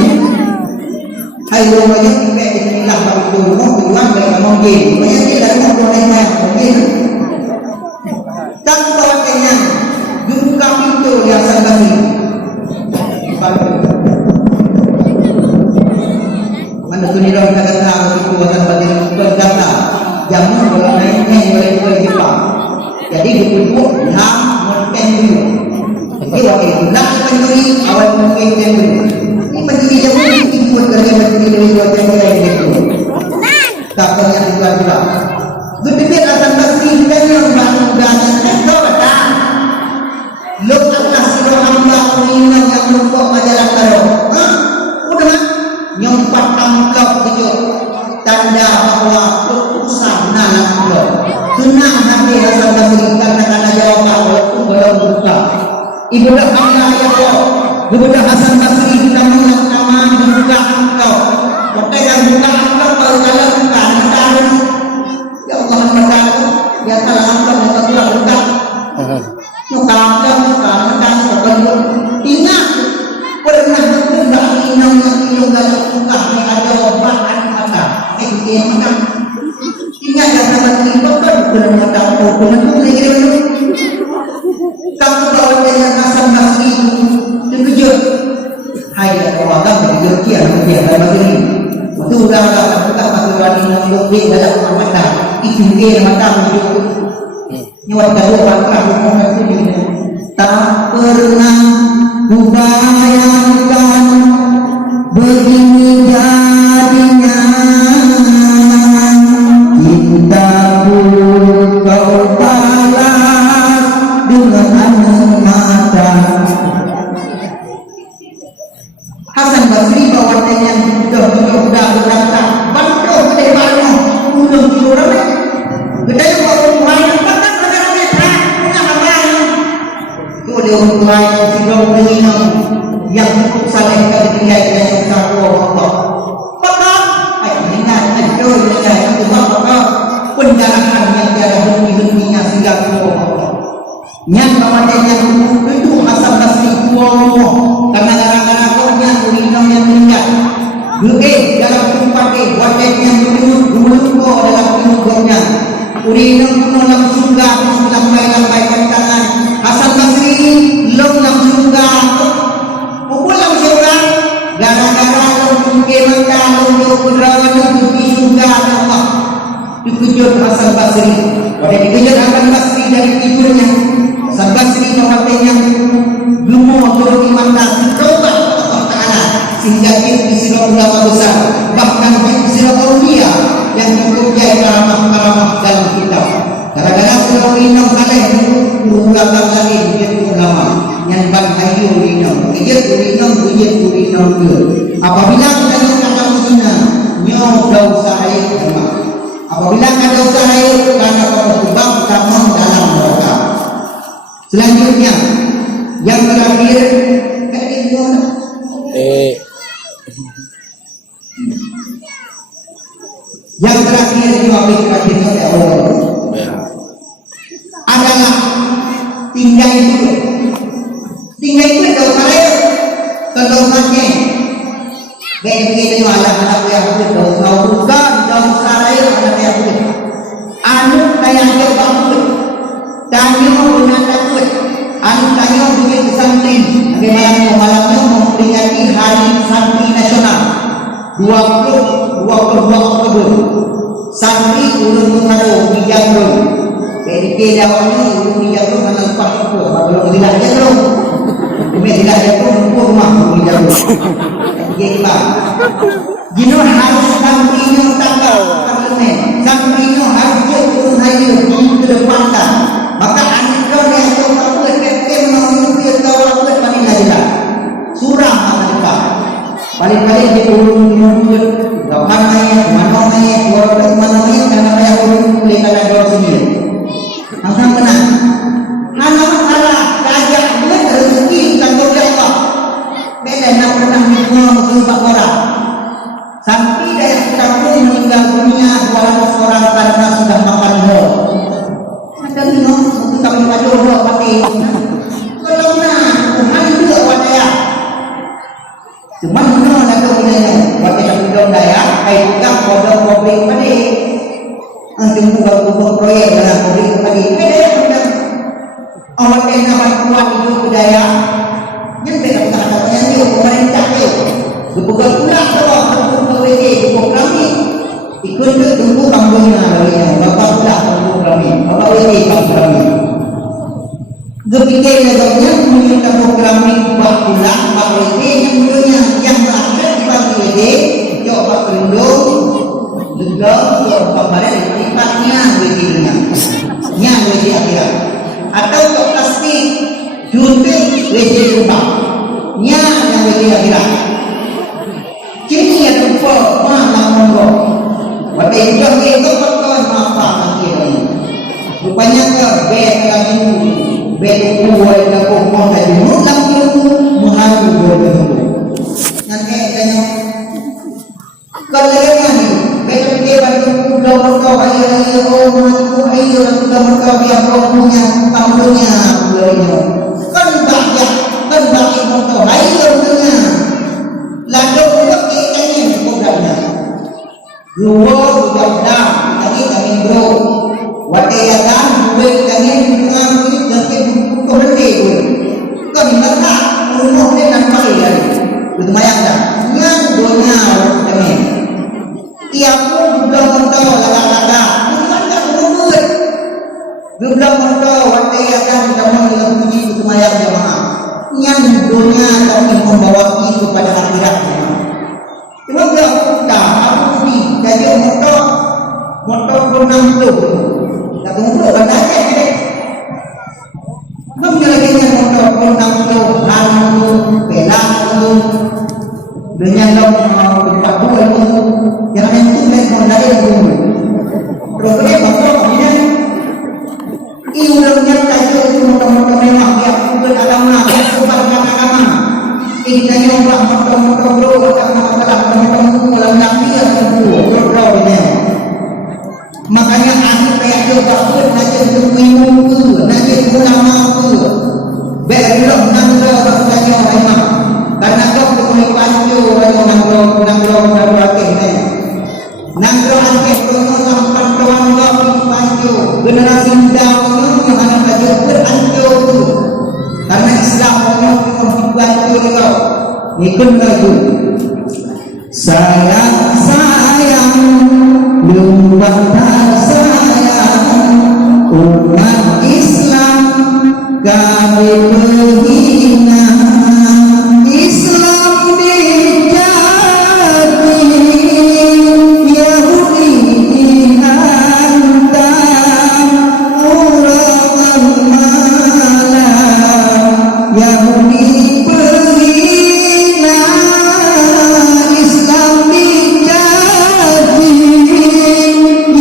hai rumahnya kita inilah bagi rumah tujuan mereka mungkin banyak dia dalam rumah mungkin tanpa kenyang buka pintu yang sangat mana tu ni orang kata itu akan bagi berkata jangan kalau naiknya boleh berjumpa jadi dipupuk ham mungkin dulu jadi waktu itu nak pendiri awal mungkin dulu ini pendiri jauh ikut kerja pendiri dari waktu itu katanya tuan juga berpikir akan bersih dan yang bangun itu betul lo akan siro hamba uningan yang lumpuk majalah taruh udah nyompat angkap itu tanda bahwa keputusan nanak lo tenang hati rasa bersih karena jawab walaupun belum buka ibu dah Allah ya Allah ibu dah Hasan Basri kita mengaman membuka engkau pakai yang buka engkau kalau jalan buka taruh ya Allah mereka ya telah engkau yang telah buka muka ingat pernah berubah inang yang dalam muka ada obat maka yang makan ingat yang dapat dibuka belum ada belum lagi kamu tahu dengan asam nasi terkejut hai orang berkejut dia begini itu udah buka pasukan yang lebih dalam mata itu dia mata nyuat kedua waktu Muhammad ini tak pernah kubayangkan begini jadinya cintaku kau balas dengan anuh mata Hasan Basri bawanya sudah berkata bantu dari mana ulung curang gede kau main dia mulai sidang dengan yang saling kerjaya dengan satu Allah. Pakam, ingat itu yang kedua penjarahan yang tiada henti-hentinya sehingga Allah. Yang kemudian yang itu Hasan Basri Allah karena gara-gara kaunya undang yang meninggal. Dalam tempat wajib yang menurut dalam penurutnya Urinang kuno lang surga, lambai-lambai tangan. Hasan Basri long lang surga. Pukul lang surga. Gara-gara long mungkin maka long kudrawan long di surga Allah. Dikejut Hasan Basri. Pada dikejut Hasan Basri dari tidurnya. Hasan Basri mewakilnya lumo turun iman dan tobat Allah Ta'ala sehingga di sirah ulama besar bahkan di sirah aulia yang mempunyai karamah-karamah dalam kitab gara-gara sirah ulinam kalih ulama lain dia ulama yang banhayu ulinam kejut ulinam apabila kita kata musnah nyaw daw sahaya apabila ada sahaya karena berubah kamu dalam neraka. Selanjutnya yang terakhir yang terakhir adalah tinggal itu dosa air kedosanya begitu anak yang dosa bukan dosa air anak yang anu kayak bangun tanya punya takut anu tanya bikin pesantren bagaimana malamnya memperingati hari santri nasional 22 Oktober santri ulun mengadu di Jambul PDP dawanya ulun di Jambul dengan lepas itu kalau tidak Jambul demi tidak Jambul rumah di Jambul jadi pak jino harus santrinya tanggal parlemen santrinya harus turun hayu ke depan maka anak yang tahu apa PDP menunggu tahu apa paling jelas surah apa paling-paling di urut kapan mana orang mana karena saya urut boleh kata dua sendiri langsung tenang hanya masalah gajah dia rezeki kantor apa beda nak pernah mengulang ke orang sampai daya kampung meninggal dunia 200 orang karena sudah makan hal ada minum untuk kami pajodoh tapi kalau nak Tuhan juga wadaya cuma menurut ada gunanya wadaya sudah daya kayak juga kodok publik tadi bukan proyek dalam publik tadi beda sudah awak kena bantuan itu budaya yang beda kata-katanya itu pemerintah itu bukan pula kalau berpikir kami ikut tunggu bangunnya bapak pula tunggu kami bapak ini kami berpikir legalnya meminta program ini buat pula bapak ini yang dulunya yang terakhir dibagi WD coba perlindung juga coba badan tempatnya WD-nya nya WD akhirat atau untuk pasti juntik WD rumah nya yang WD akhirat kini ya tempat mana monggo pada itu betul apa akhirnya rupanya ke bed lagi bed kuat dan pokok tadi mudah mengaku boleh nanti tanya kalau ni bed dia bagi kau ayo ayo kau biar kau punya tamunya bolehnya kan bagi kau ayo punya lalu kita programnya dua sudah kami bro wadayakan duit kami dengan duit dari buku berhenti kami mereka rumah ni nampak ya itu mayang yang dunia kami ia pun belum tahu lala bukan tak berbuat belum tahu wadayakan kami dalam puji itu mayang jemaah yang dunia kami membawa itu pada akhirat cuma belum tak aku ni jadi motor pernah belum tak tunggu bandanya memiliki motor pernah belum lalu pelang dengan tempat dua yang itu memang dari dulu program motor ini iurannya tajuk itu motor memang dia bukan agama bukan agama kita nyoba motor bro karena motor dalam nanti bro ini makanya aku kayak coba nanti untuk minum nanti ulama belum nanti rasanya memang karena kau boleh pancu nangro akhir kono sampan tuan kau pancu sayang lupa sayang umat Islam kami menghina Islam dijadi Yahudi dihantam orang malam Yahudi penghina Islam dijadi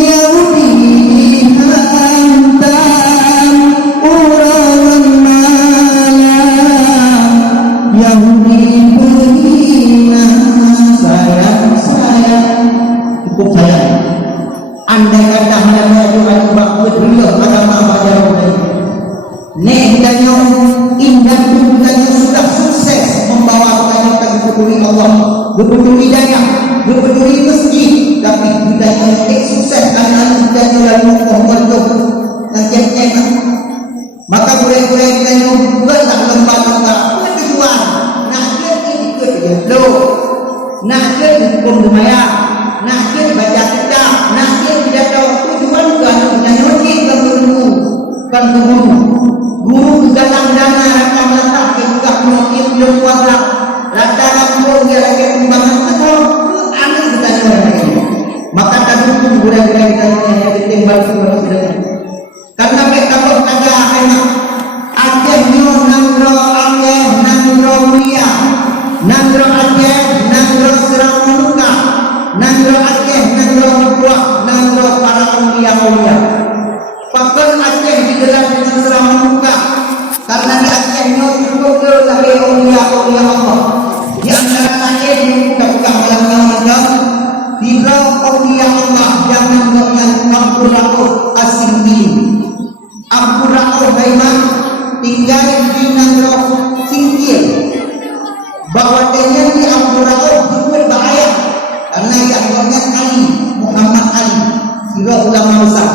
Yahudi dihantam orang malam Yahudi penghina sayang cukup sayang andai kata hendak Tuhan bakut beliau agama pada orang Nehdanyo indah tuntutannya sudah sukses membawa kita kepada Allah betul hidayah betul masjid tapi hidayah tidak sukses karena hidayah lalu membentuk dan cek maka boleh-boleh kita buatlah lembaga tujuan nak jadi ikut dia lo nak jadi hukum dumaya nak jadi baca kitab nak jadi tidak tahu tujuan kan nyoki kan guru dalam dana rata mata kita mungkin belum kuat rata kampung dia lagi kembangan atau anak kita ini maka tadi pun gura-gura kita yang timbal semua karena mereka ada enak akhirnya nangro mulia nangro akhir nangro serang muka nangro akhir nangro kuat nangro para mulia pakal Aceh digelar dengan serang muka karena di Acehnya cukup lagi mulia Allah di antara Aceh buka-buka malam-malam bila mulia Allah jangan dengan Abdurrahman asing ini Abdurrahman Baiman tinggal di Nangro Singkir bahwa dia di Abdurrahman cukup bahaya karena yang namanya Ali Muhammad Ali sila ulama besar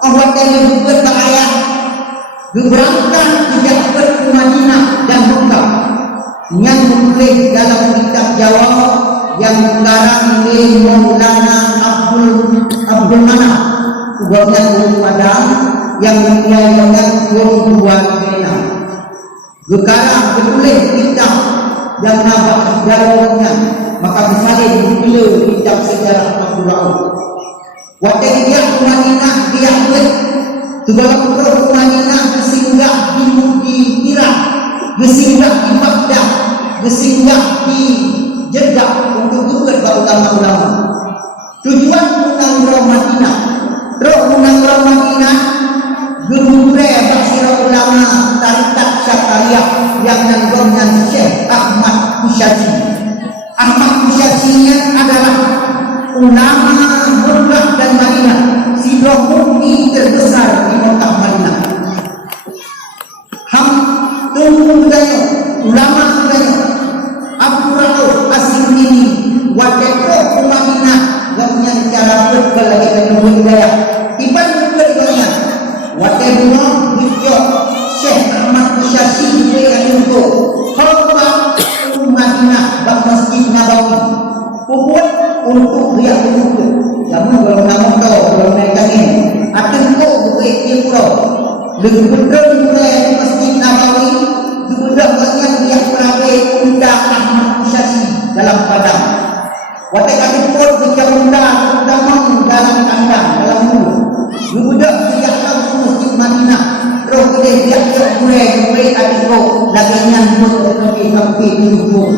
Allah dia cukup bahaya berangkat tidak ke Madinah dan Mekah yang menulis dalam kitab Jawa yang sekarang ini Maulana Abdul Manaf buatnya Guru Padang yang menyayankan kehidupan kita. Sekarang menulis kitab yang nama dalamnya maka misalnya bila kitab sejarah Abdurrahman waktu dia ke Madinah dia buat segala perkara Madinah bersinggah di Irak bersinggah di Baghdad bersinggah di Jeddah untuk ikut ulama-ulama tujuan menanggung Madinah terus menanggung Madinah guru basira ulama tarikat Syakariyah yang nanggungnya Syekh Ahmad Kusyazi adalah ulama Mekah dan Madinah sidro mukti terbesar di Mekah Madinah tunggu budaya ulama budaya Abdurrahman asing ini waktu Madinah gak punya cara berbalik lagi ke budaya tiba juga di waktu dulu video Syekh Ahmad Kusyazi yang untuk khutbah Madinah bak Masjid Nabawi puput untuk dia untuk namun kalau namun kalau mereka ini akan kau buat dia pulau lebih betul mulai Masjid Nabawi juga banyak dia perabai undang Ahmad Kusyazi dalam padang waktu kami pun dia undang dalam kandang dalam mulut budak dia tahu Masjid Madinah roh dia mulai adiko lagi nyambut kami tujuh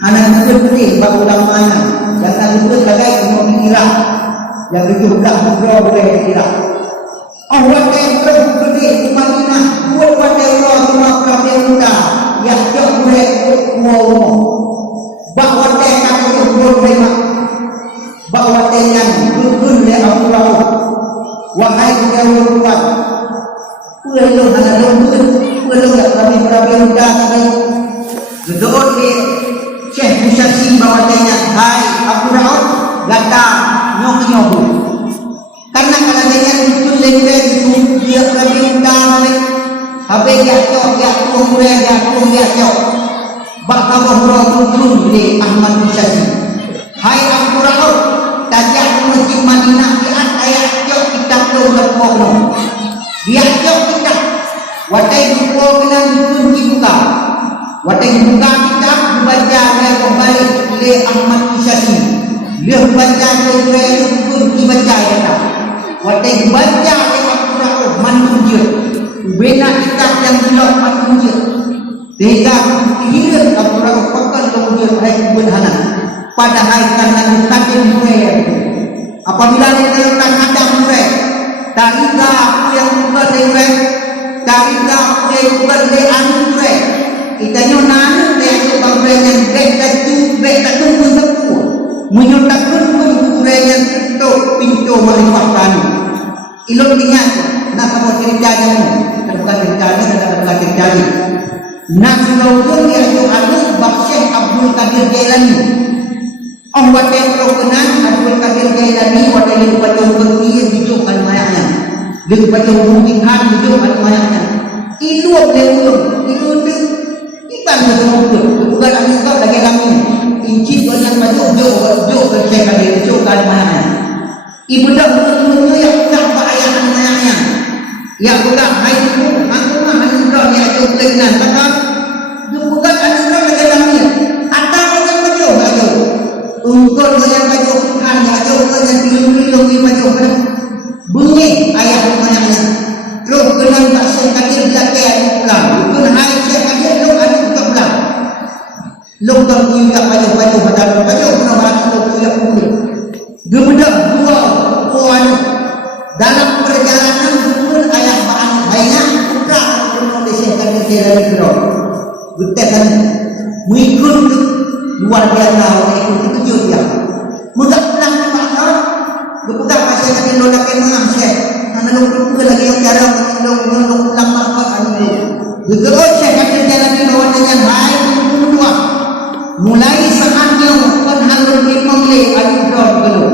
anak putri baru lamanya yang tadi itu sebagai mau dikira yang itu sudah boleh dikira Allah yang terus gede Madinah buat pada Allah cuma kami muda yang jauh boleh mau bahawa dia kata itu boleh bahawa dia yang betul dia Allah wahai dia Tuhan pulau ada lembut pulau yang kami berabai muda kami gedor di Syekh Kusyazi bahawa dia hai Abdurrahman gata nyok-nyok karena kalau dia betul lembut itu dia berabai muda kami habis jatuh mulai jatuh bahawa betul di Ahmad Kusyazi dia ajak kita watai buku kena dikunci buka watai buka kita dibaca dia kembali oleh Ahmad Isyasi dia baca dia kunci baca kita watai baca dia Al-Quran manusia bina kita yang dilok manusia sehingga hidup Al-Quran pakal manusia hai kubunhana pada hai karena takin mereka apabila dia tak ada mereka tarika aku yang bukan mereka tarika aku yang bukan mereka kita nyonan dia itu bangsa yang bek tunggu semua menyatakan mereka yang pintu marifat ilmu ingat nak kamu ceritanya bukan ceritanya dan bukan ceritanya nak selalu dia itu ada Syekh Abdul Qadir Jailani orang yang terkenal Abdul Qadir Jailani wadah yang baca berkir hidup al-mayaknya dia baca bumikan hidup al-mayaknya itu boleh itu kita betul bukan ada kau lagi kami inci yang baca jauh Syekh Qadir jauh al-mayaknya ibu dah betul yang tak ayah al-mayaknya yang bukan hai itu aku mah anugerah yang jauh dengan maka dia bukan anugerah lagi kami atau yang baca untuk yang baca Tuhan yang jauh yang dilung-dilung di baca bunyi ayat ayatnya terus dengan tak Syekh Qadir belakang pulang bukan hai Syekh Qadir lu ada untuk pulang lu tak punya baca pada baca pernah bahasa lu punya punya dia bedak dua dalam perjalanan pun ayat banyak putra oleh Syekh Qadir Jailani beliau betul mengikut luar biasa itu terkejut dia mudah pulang ke masa kepudak pasal kata lo nak kemang Syekh karena lo lupa lagi yang cara lo pulang marfat anu betul Syekh Qadir Jailani bawanya hai kedua mulai saatnya kon halul dimongle anugerah dulu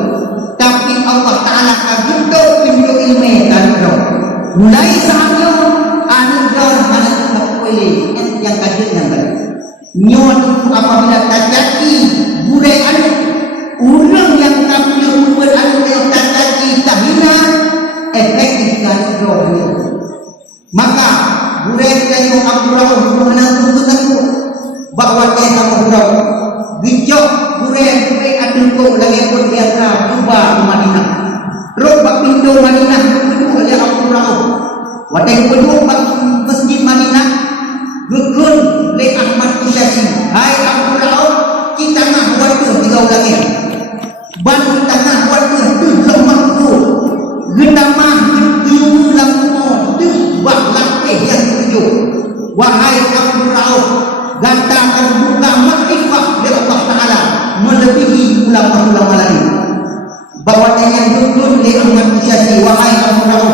tapi Allah Taala kabinto pintu ilmu anugerah mulai saatnya anugerah mana tak boleh yang kadir yang baik nyot apabila terjadi budaya orang yang tampil membuat anugerah terjadi tahina efektif anugerah maka budaya yang anugerah menang bahwa dia anugerah bijak budaya anugerah lagi pun biasa cuba Madinah roba pintu Madinah kedua oleh anugerah wadah kedua masjid Madinah gugur oleh Ahmad Isyasi hai anugerah kita nak buat tu tiga lagi bantu tanah buat tu lemah tu gedamah ilmu lamu tu buat latih yang tujuh wahai anugerah gantakan buka makrifah dari Allah Ta'ala melebihi ulama-ulama lain bahwa yang gugur oleh Ahmad Isyasi wahai anugerah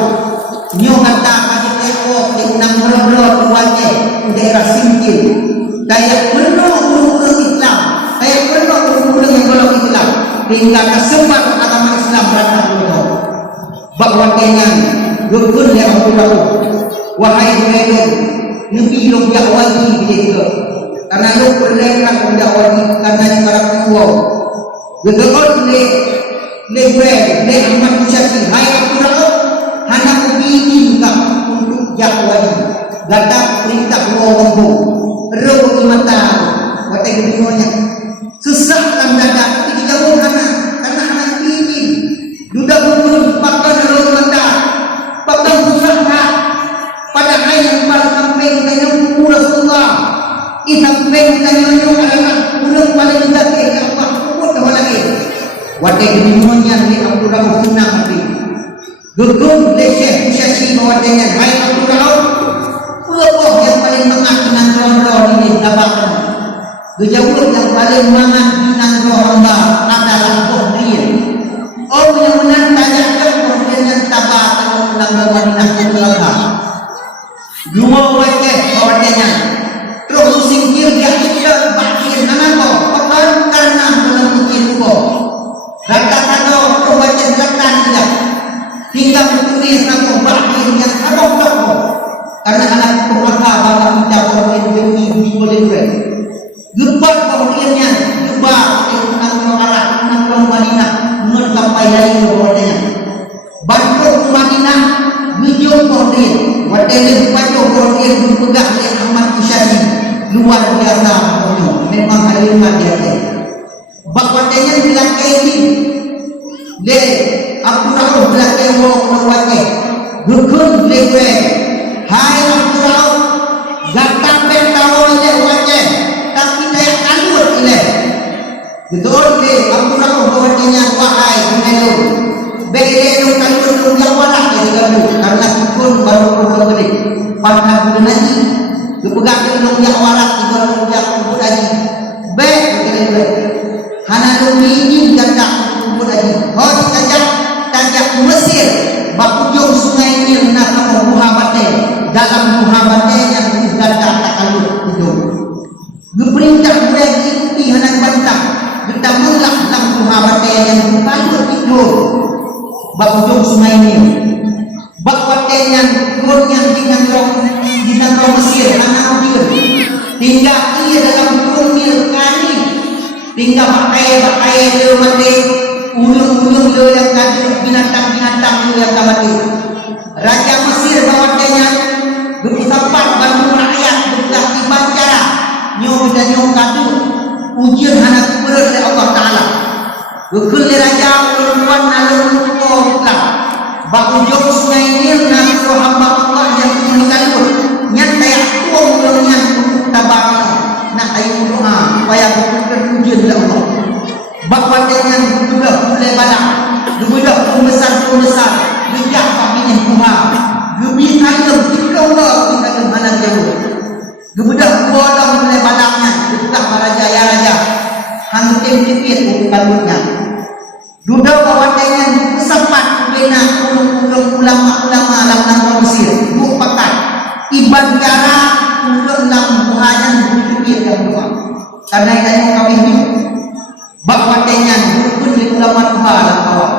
nyo kata kasih tengok di unang berobro tuannya daerah Singkil kayak penuh guru-guru Islam kayak penuh guru-guru yang golong Islam hingga kesempat agama Islam berada dulu bahwa dengan gugur yang aku wahai mereka nebi lo dakwati bila karena lo berlerak dakwati karena sekarang tua gugur le Ahmad Isyasi hai aku hanya menginginkan untuk dakwati gata perintah orang roh mata kata kedua-duanya sesahkan dada ketika karena anak ini sudah betul pakai roh mata pakai susahkan pada ayat paling sampai tanya Rasulullah sampai tanya adalah ulang paling sakit apa pun dah lagi wadah kedua-duanya ni Abdullah senang hati gugur Syekh Isyasi bahwa dengan baik Abdullah Allah yang paling mengakinan roh ini dapat gejauh yang paling mengakinan roh hamba adalah Qadriyah orang yang menantang Qadriyah yang tabah kalau melanggar wanita keluarga dua wajah kawannya terus singkir dia tidak bakin nama kau karena menemukan kau kata-kata kau wajah katan tidak hingga menulis nama bakin yang harap kau karena anak pemaka bapa kita orang yang boleh buat gebat bahagiannya gebat enam arah enam Madinah mencapai dari bawahnya bantu Madinah hujung Qadriyah biasa memang alimat dia teh bakwatenya dilakai le aku tahu dilakai wong wate gukun lewe hai aku tahu gatang bentawo le wate tapi dia kalut ile betul le aku tahu bakwatenya wahai melo bele kalut yang walah karena gukun baru beli pada bulan haji dipegang dengan yang warak di dalam yang kubur haji baik begini hana lumini ganda kubur haji hos tajak Mesir bakujung sungai Nil nak muhabate dalam muhabate yang ganda takalut itu geperintah boleh diikuti hana bantah kita mulak dalam muhabate yang takalut itu bakujung sungai Nil bakwatenya kurnya dengan roh Mesir anak dia tinggal ia dalam kurmil kani tinggal pakai dia mati ulung dia yang tadi binatang dia yang mati raja Mesir bakwatenya bertempat bantu rakyat belah tiban cara nyo dan nyo kadu ujian anak berat oleh Allah Ta'ala gukul raja ulung alun Allah bakujung sungai Nil nak hamba Allah yang mengalur nyata yang tuang ulangnya tabang nak ayu doa supaya berkenan ujian oleh Allah bakwatenya juga boleh balang juga besar bijak pakinya Tuhan lebih ayam kita Allah kita kemana jauh gebudak bodoh boleh balangnya kita para jaya hantim tipit untuk kalutnya duda bakwatenya sempat bina ulama dalam Mesir bu pakat iban cara ulun dalam Tuhan dipikir yang doa karena itu kami ini bakwatenya pun di ulama Tuhan dalam awal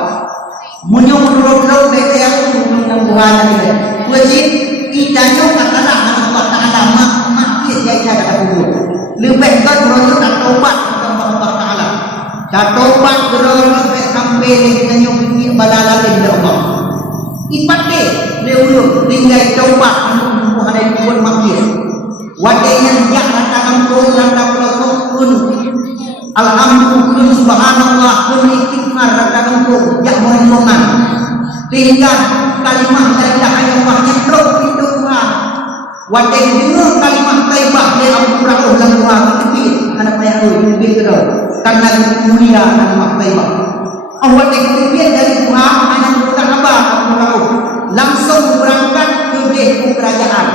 munyong menurut bete yang ulun dalam Tuhan ini wajib idanya katalah Allah Ta'ala makin jaya kata ulun lebih kan ulun tak tobat kepada Allah Ta'ala tak tobat ulun sampai kita nyuci balala dari Allah. Ipate leulun tinggal coba untuk ada buat makir. Wadenya jak rata kampung pun alhamdulillah subhanallah pun istighfar rata kampung jak mohon tinggal kalimat la ilaha illallah nyerok pintu Tuhan. Wadenya dengar kalimat thayyibah dari Al-Qur'an dan Tuhan itu anak payah lebih terus karena mulia kalimat thayyibah. Awak dikepin dari Tuhan hanya bukan apa langsung berangkat ke kerajaan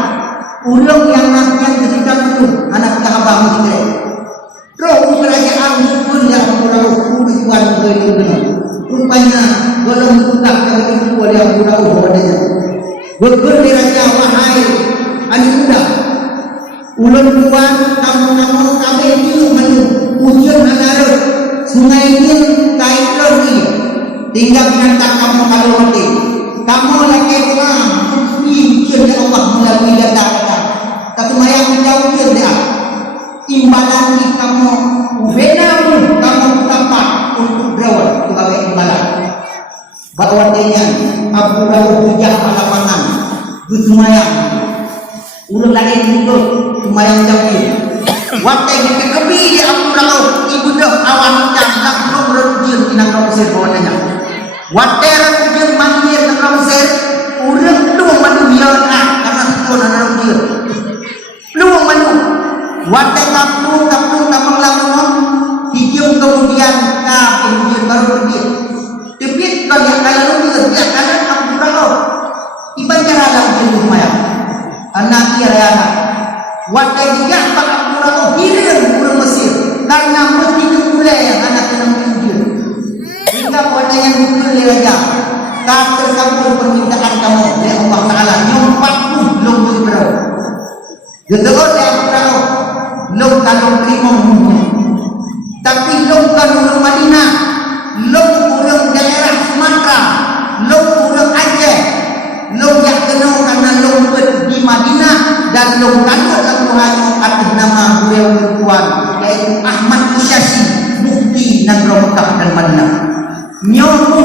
ulang yang namanya ketika itu anak kita abang kita roh kerajaan pun yang berlaku tujuan dari rupanya golong buka dari itu yang berlaku wadanya betul di raja wahai anuda ulang Tuhan kamu kami itu menu ujian anak sungai ini kait lagi tinggal binatang kamu kalau mati kamu lagi ujian dari Allah melalui data tapi mayang jauh dia imbalan di kamu ubenamu kamu dapat untuk berawal sebagai imbalan bakwatenya Abu Dawud hujah alamangan mayang ulang lagi hidup mayang jauh waktu yang kekebi di Abu Dawud ibu dah awan cakap belum berujian di negara Mesir bawaannya waktu berujian mandir negara Mesir urang belum manusia karena itu negara Mesir belum manu waktu kampung lamun hijau kemudian kemudian baru berbit tepit kalau dia karena Abu Dawud iban cara dalam lumayan anak dia waktu dia Abu Dawud hilang urang Mesir karena mesti mulai yang anak yang muncul hingga pada yang muncul raja kata kabul permintaan kamu ya Allah Ta'ala nyompat pun belum berau gedor ya berau belum kalau terima muncul tapi belum kalau Madinah belum urang daerah Sumatera belum urang Aceh belum yang kenal karena belum di Madinah dan belum kalau Tuhan atas nama beliau Tuhan yaitu Ahmad Musyasi Mufti Negara Mekah dan Madinah nyong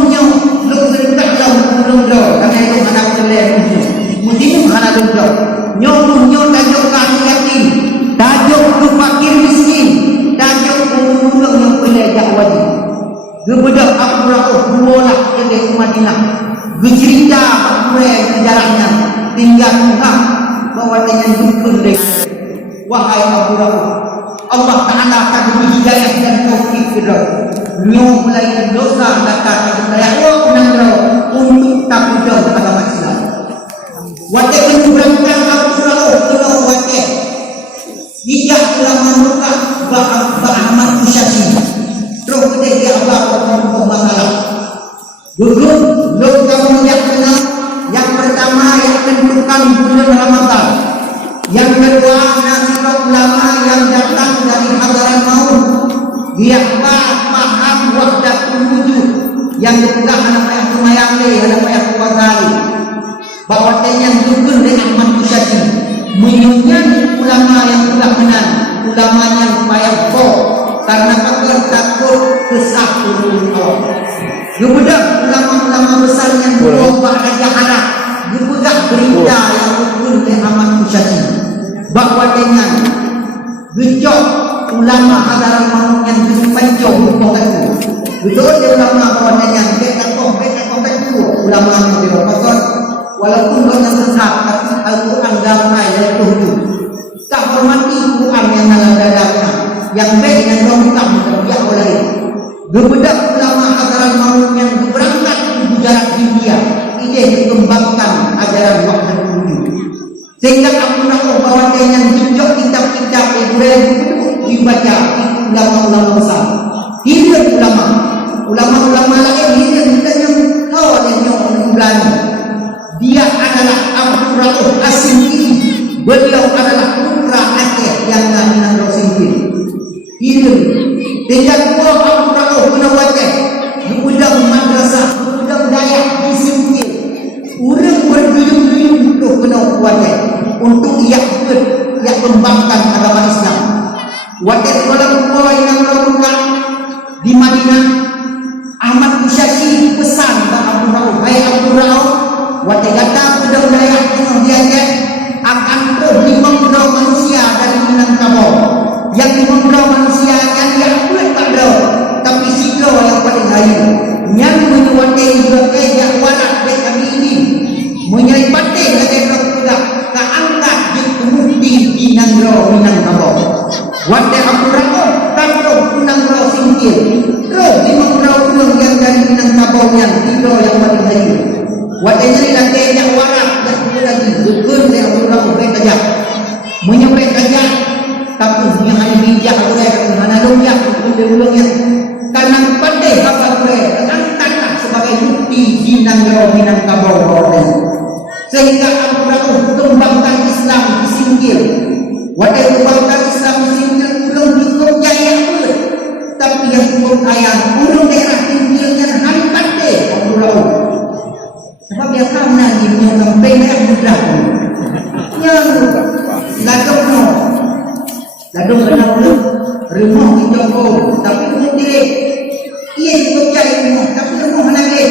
lu cerita jauh karena itu anak beliau mesti hana dulu nyong tajuk kami yakin tajuk tu Abu Rauh bualah ke Madinah. Bercerita apa sejarahnya tinggal Tuhan bahwa dengan dukun dia. Wahai Abu Rauh, Allah Ta'ala akan beri hidayah dan taufik kita. Nyo mulai dosa datang ke saya untuk tak jauh agama Islam. Wate keberangkatan Abu Rauh kalau wate hijab ulama muka Ahmad Musyasi. Terus dia apa masalah. Dulu kamu yang kenal, yang pertama yang tentukan bulan Ramadan. Yang kedua nasihat ulama yang datang dari hadarat maut. Dia paham wahdatul wujud. Yang ketiga anak yang semayang anak yang kuasai. Bahwa yang dukun dengan manusia menyunyai ulama yang sudah menang, ulama yang payah kok karena takut kesah Allah. Kemudian ulama-ulama besar yang berubah raja harap, kemudian berita yang dukun dengan manusia bahwa dengan gejok ulama adalah manusia yang disepanjang hukum itu. Betul dia ulama bahwa dengan beta itu ulama yang berubah. Walaupun banyak sesat, tapi Al-Quran damai dan tujuh. Tak hormati Quran yang dalam dadanya, yang baik dan lengkap dia oleh. Beberapa ulama ajaran maut yang berangkat di bujaran India, ide dikembangkan ajaran wahdatul wujud. Sehingga Abu Rauh bahwa dengan tunjuk kitab-kitab Ibrahim dibaca ulama-ulama besar. Hidup ulama lain hidup bukannya kau yang berani. Dia adalah Abu Rauh As-Sindi. Beliau adalah putra Aceh yang Nabi Sindi. Hidup. Tinggal dua Abu Rauh Punawate. Budang madrasah, budang dayak di Sindi. Orang berduyung-duyung untuk Punawate untuk ia kembangkan agama Islam. Wate sekolah dua yang melakukan di Madinah. Ahmad Musyasi pesan kepada Abu Rauh, hai Abu Rauh, wate kata budang dayak dia akan dimengkau manusia dari Minangkabau. Yang dimengkau manusia yang dia kulit tak ada, tapi siklo yang paling hayu. Yang menyuatai juga yang warak dari kami ini menyai paten dari juga keangkat di kemudi di Minangkabau. Wate Abu Rauh tahu Minangkabau singkir. Roh dimengkau pulang yang dari Minangkabau yang siklo yang paling hayu. Wate jadi lantai yang warak dan lagi dukun yang Abu baik aja menyampai aja tapi yang ada bijak aku yang mana lumia ulung-ulungnya karena pandai apa gue angkatlah sebagai bukti Minangkabau sehingga Abu Rauh kembangkan Islam di Singkil. Wadai kembangkan Islam di Singkil belum cukup jaya pun, tapi yang cukup ayat ulung daerah Singkilnya hanya pandai Abu Rauh. Sebab dia tahu nanti punya sampai mereka mudah yang ladung kena belum rumah di Joko tapi kemudian ia cukup jaya rumah tapi rumah lagi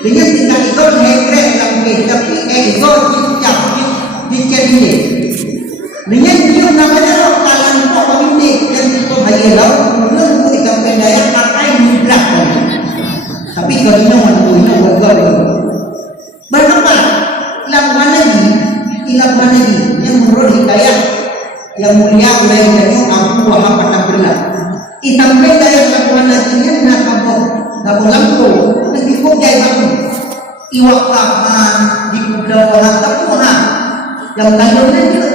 dengan tinggal ikut hekrek lagi tapi ikut cicap cicap ini dengan dia namanya kalan kok ini yang itu hanya laut belum ketika pendaya pakai mudah tapi kalau ini punya warga berapa lakukan lagi yang menurut hidayah yang mulia mulai dari Abu Wahab At-Tabrillah itampai daya lakukan lagi nak lampu nanti kok jaya aku iwak di kuda tapuhan yang tandungnya juga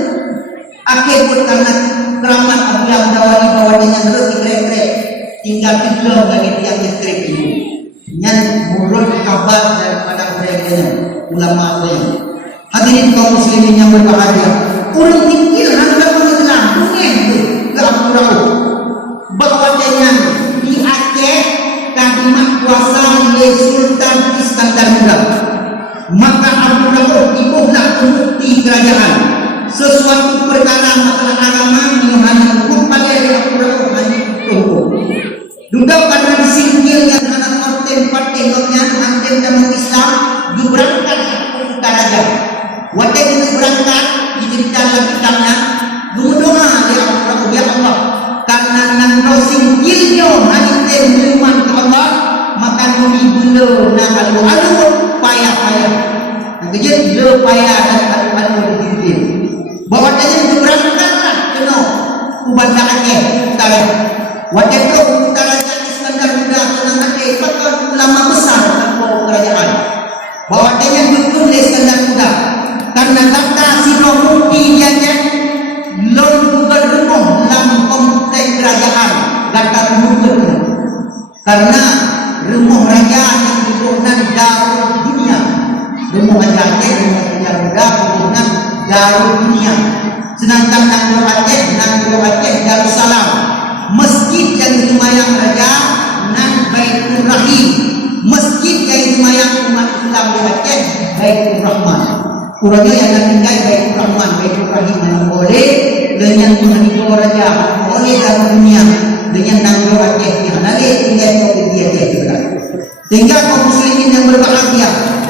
akhir pun karena keramat Abu yang dawali bawa dengan listrik tinggal tidur dari tiang listrik itu yang menurut kabar daripada mereka ulama lain. Hadirin kaum muslimin yang berbahagia, orang tinggal anda mengenal dunia itu ke Abu Rauh bahwa dengan di Aceh kalimat kuasa oleh Sultan Iskandar Muda, maka Abu Rauh ibulah bukti kerajaan sesuatu perkara masalah agama yang hanya hukum pada Abu Rauh hanya hukum. Juga karena disingkirnya anak partai-partainya anten dan Islam diberangkat ke raja. Waktu itu berangkat diceritakan kitabnya doa ya Allah karena nang singkirnya hanya iman ke Allah maka anu gula na alu-alu payah-payah. Kerja gula payah dan alu-alu dikit. Bawa tanya berangkatlah kena ubanda Aceh utara. Waktu itu utara Iskandar Muda tenang Aceh pakai ulama besar tanpa kerajaan. Bawa tanya betul Iskandar Muda. Karena kata Sino Mukti dia lon bukan rumah dalam kompleks kerajaan kata bukan karena rumah raja yang dibangunan darul dunia, rumah raja Aceh, rumah Iskandar Muda dibangunan darul dunia. Sedangkan Nangro Aceh Darussalam, masjid yang disemayang raja nan Baitur Rahim, masjid yang disemayang umat Islam di Aceh Baitur Rahman. Kurangnya yang nak tinggal Baitur Rahman, Baitur Rahim yang boleh dengan menghanikan raja boleh dalam dunia dengan Nangro Aceh yang nanti tinggal di Aceh juga. Sehingga kaum muslimin yang berbahagia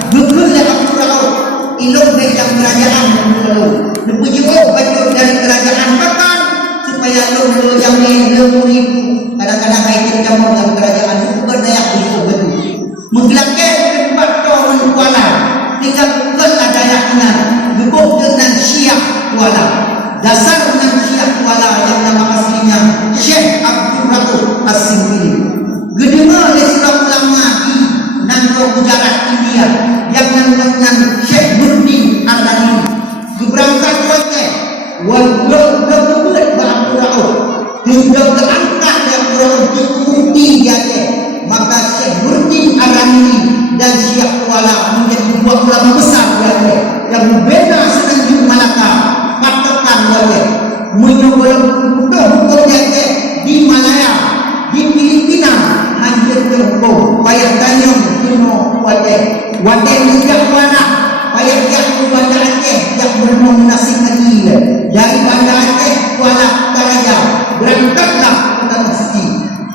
betul yang Rauf ilmu yang kerajaan perlu dipujuk baju dari kerajaan bahkan supaya lo yang ini kadang-kadang kaitan campur dalam kerajaan itu berdaya itu betul menggelakkan tempat tahun kuala tinggal bukan ada yakna lebih dengan Syiah kuala dasar dengan Syiah kuala yang nama aslinya Syekh Abdul Rauf As-Singkili gedema oleh seorang ulama di Nangro Gujarat India yang namanya Syekh Nurdin Ardani berangkat wajah wajah berbuat Abdul Rauf hingga terangkat Abdul Rauf diikuti dia maka Syekh Nurdin Ardani dan Syekh Kuala menjadi dua ulama besar dia yang berbeda Semenanjung Malaka patokan wajah menyoba hukum dia di Malaya di Filipina hancur terhukum payah tanyong kuno wajah minyak mana payah yang Banda Aceh yang bernominasi lagi dari Banda Aceh Kuala Karaja berangkatlah ke tanah suci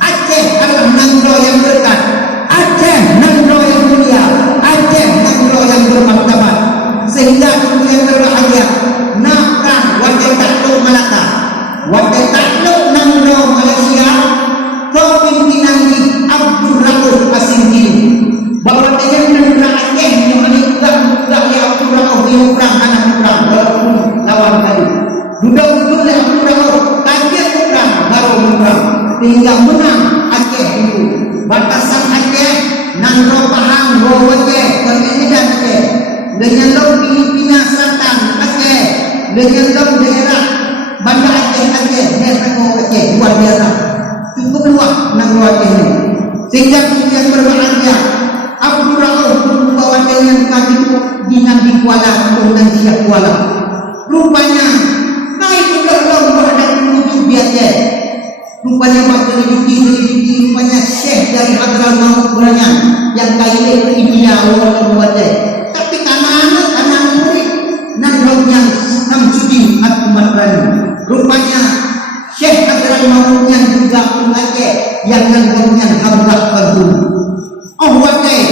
Aceh adalah Nangro yang dekat Aceh Nangro yang mulia Aceh Nangro yang bermartabat sehingga kemudian berbahagia nakkan wajah takluk Malaka wajah takluk Nangro Malaysia kepimpinan di Abdul Rauf As-Singkili bahawa dengan negara Aceh yang menegak ya Abdul Rauf yang perang anak perang walaupun lawan tadi duduk oleh Abdul Rauf kajian perang baru perang sehingga menang Aceh itu batasan Aceh Nangro Pahang Wawajeh Permedan Aceh dengan laut Filipina Selatan Aceh dengan laut daerah Banda Aceh daerah Aceh luar biasa cukup luas Nangro Aceh ini sehingga kemudian berbahagia Abdul Rauf membawa dengan kaki di Kuala dan Syekh Kuala rupanya naik ke lomba dan menuju biasa rupanya waktu selidiki rupanya Syekh dari Hadramaut Beranyan yang kaya ke India tapi karena murid Nangro-nya Samsudin At-Madrani rupanya Syekh Hadramaut yang juga Aceh yang Nangro-nya Hamzah Badrun wajah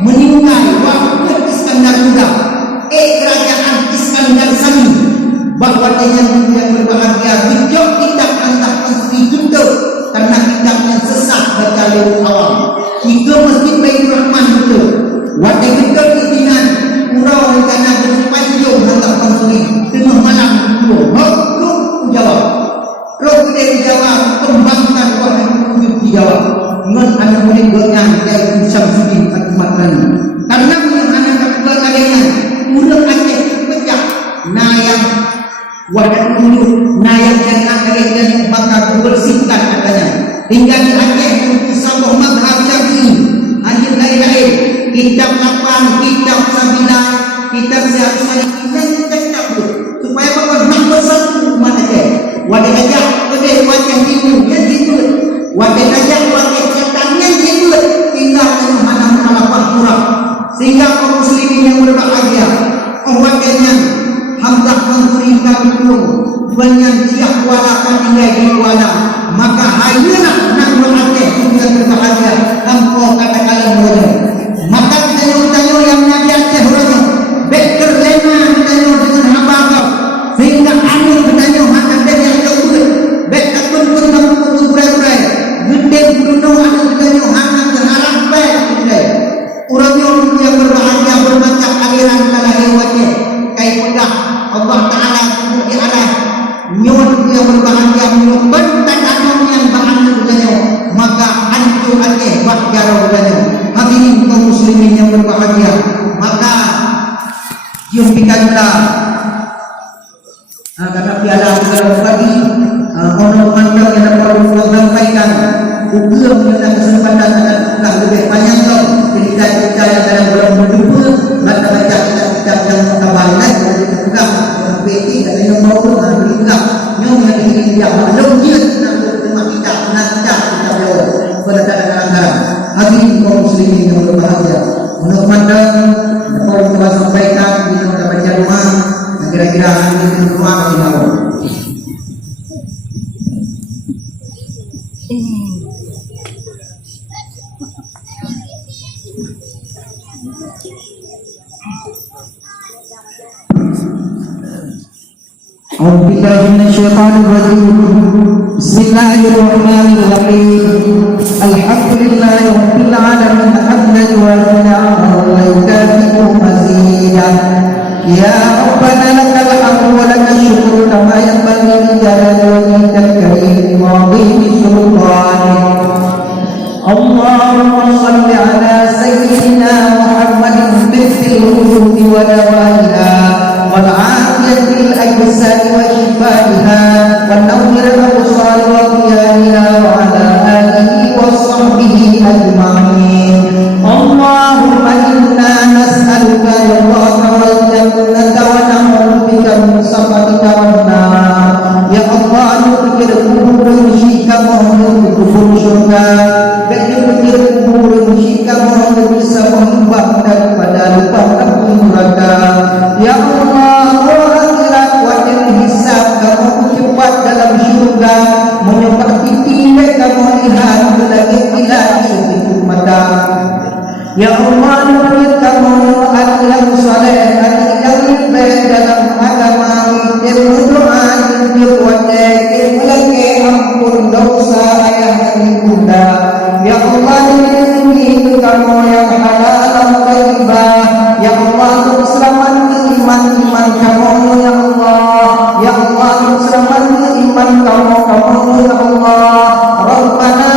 meninggal waktu Iskandar Muda kerajaan Iskandar Sami bahawa yang berbahagia bijak tidak antah menteri itu karena tidaknya sesat baca lewat awam jika Masjid Baitur Rahman itu wajah kita pimpinan urau rencana bersepanjang antah menteri tengah malam itu belum dijawab kalau tidak dijawab kembangkan wahai penunjuk dijawab dengan anak murid-muridnya dari Syamsuddin At-Madrani karena dengan anak murid-muridnya ulang Aceh terpecah nayang wadah tunjuk nayang jannah kalian maka bersihkan katanya hingga di Aceh untuk sabah madhab syafi'i hadir lain-lain kitab 8 kitab 9 kitab Syahsani kitab supaya bapak nak bersatu umat Aceh wadah gajah kedai wajah timur yang timur wadah gajah wadah setannya timur hingga mana-mana murah sehingga kaum muslimin yang berbahagia wadahnya Hamzah memberikan belum banyak Syekh Kuala kan tinggal di Kuala maka hayulah Nangro Aceh yang berbahagia tanpa kata-kata bodoh maka tanyo-tanyo yang Nabi Aceh bodoh beker lena tanyo dengan hamba sehingga anu tanyo hak ada yang kebuat beker pun berai-berai gede gunung anu tanyo hak terharap baik kita. Karena piala kita bagi orang mandang yang dapat kita sampaikan. Ukur mengenai kesempatan akan lebih panjang tau. Cerita-cerita yang dalam bulan berjumpa, maka baca kita yang abang lain boleh terpegang. PT kata yang baru boleh pegang. Yang yang dia belum dia nak terima kita jauh. Pada kadang-kadang hati kaum muslimin yang berbahagia. Menurut mandang dapat kita sampaikan kita baca rumah. Kira-kira ini rumah di bawah. أعوذ بالله من الشيطان الرجيم بسم الله الرحمن الرحيم الحمد لله رب العالمين حمدا يوافي نعمه ويكافئ مزيدا يا ربنا لك الحمد ولك الشكر كما ينبغي لجلال وجهك الكريم وعظيم سلطانك اللهم صل على سيدنا محمد طب الوجود ودوائها والعافية الأجساد وشفائها والنور الأبصار وضيائها وعلى آله وصحبه أجمعين اللهم إنا نسألك رضاك والجنة ونعوذ بك من سخطك والنار يا الله نذكر kubur syirka mohon kubur syurga pikir kubur syirka mohon bisa menghibah daripada lupa api neraka ya Allah akhirat wajib hisab kamu cepat dalam syurga menyebabkan tidak kamu lihat lagi tidak segitu mata ya Allah nulis kamu yang saleh yang baik dalam agama ilmu doa ilmu wajib ilmu lagi ampun dosa ayah dan ibunda ya Allah ini kamu yang halal thayyibah ya Allah selamat iman kamu ya Allah ya Allah selamat iman kamu ya Allah Rabbana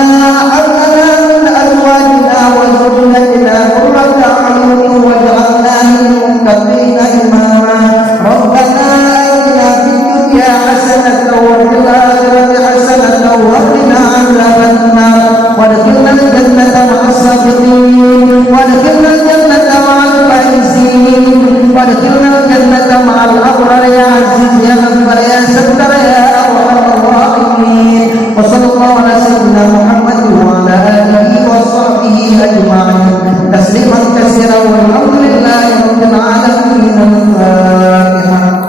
atina min azwajina wa dhurriyyatina qurrata a'yun waj'alna lil muttaqina imama Rabbana atina fid dunya hasanatan wa fil akhirati hasanatan wa qina adzaban nar وادخلنا الجنة مع الصابرين وادخلنا الجنة مع الفائزين وادخلنا الجنة مع الأبرار يا عزيز يا غفار يا ستر يا أرحم الراحمين وصلى الله على سيدنا محمد وعلى آله وصحبه أجمعين تسليما كثيرا والحمد لله رب العالمين الفاتحة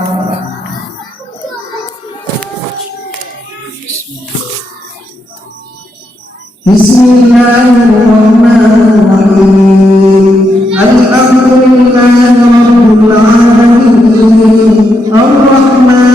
بسم الله الرحمن الرحيم الحمد لله رب العالمين الرحمن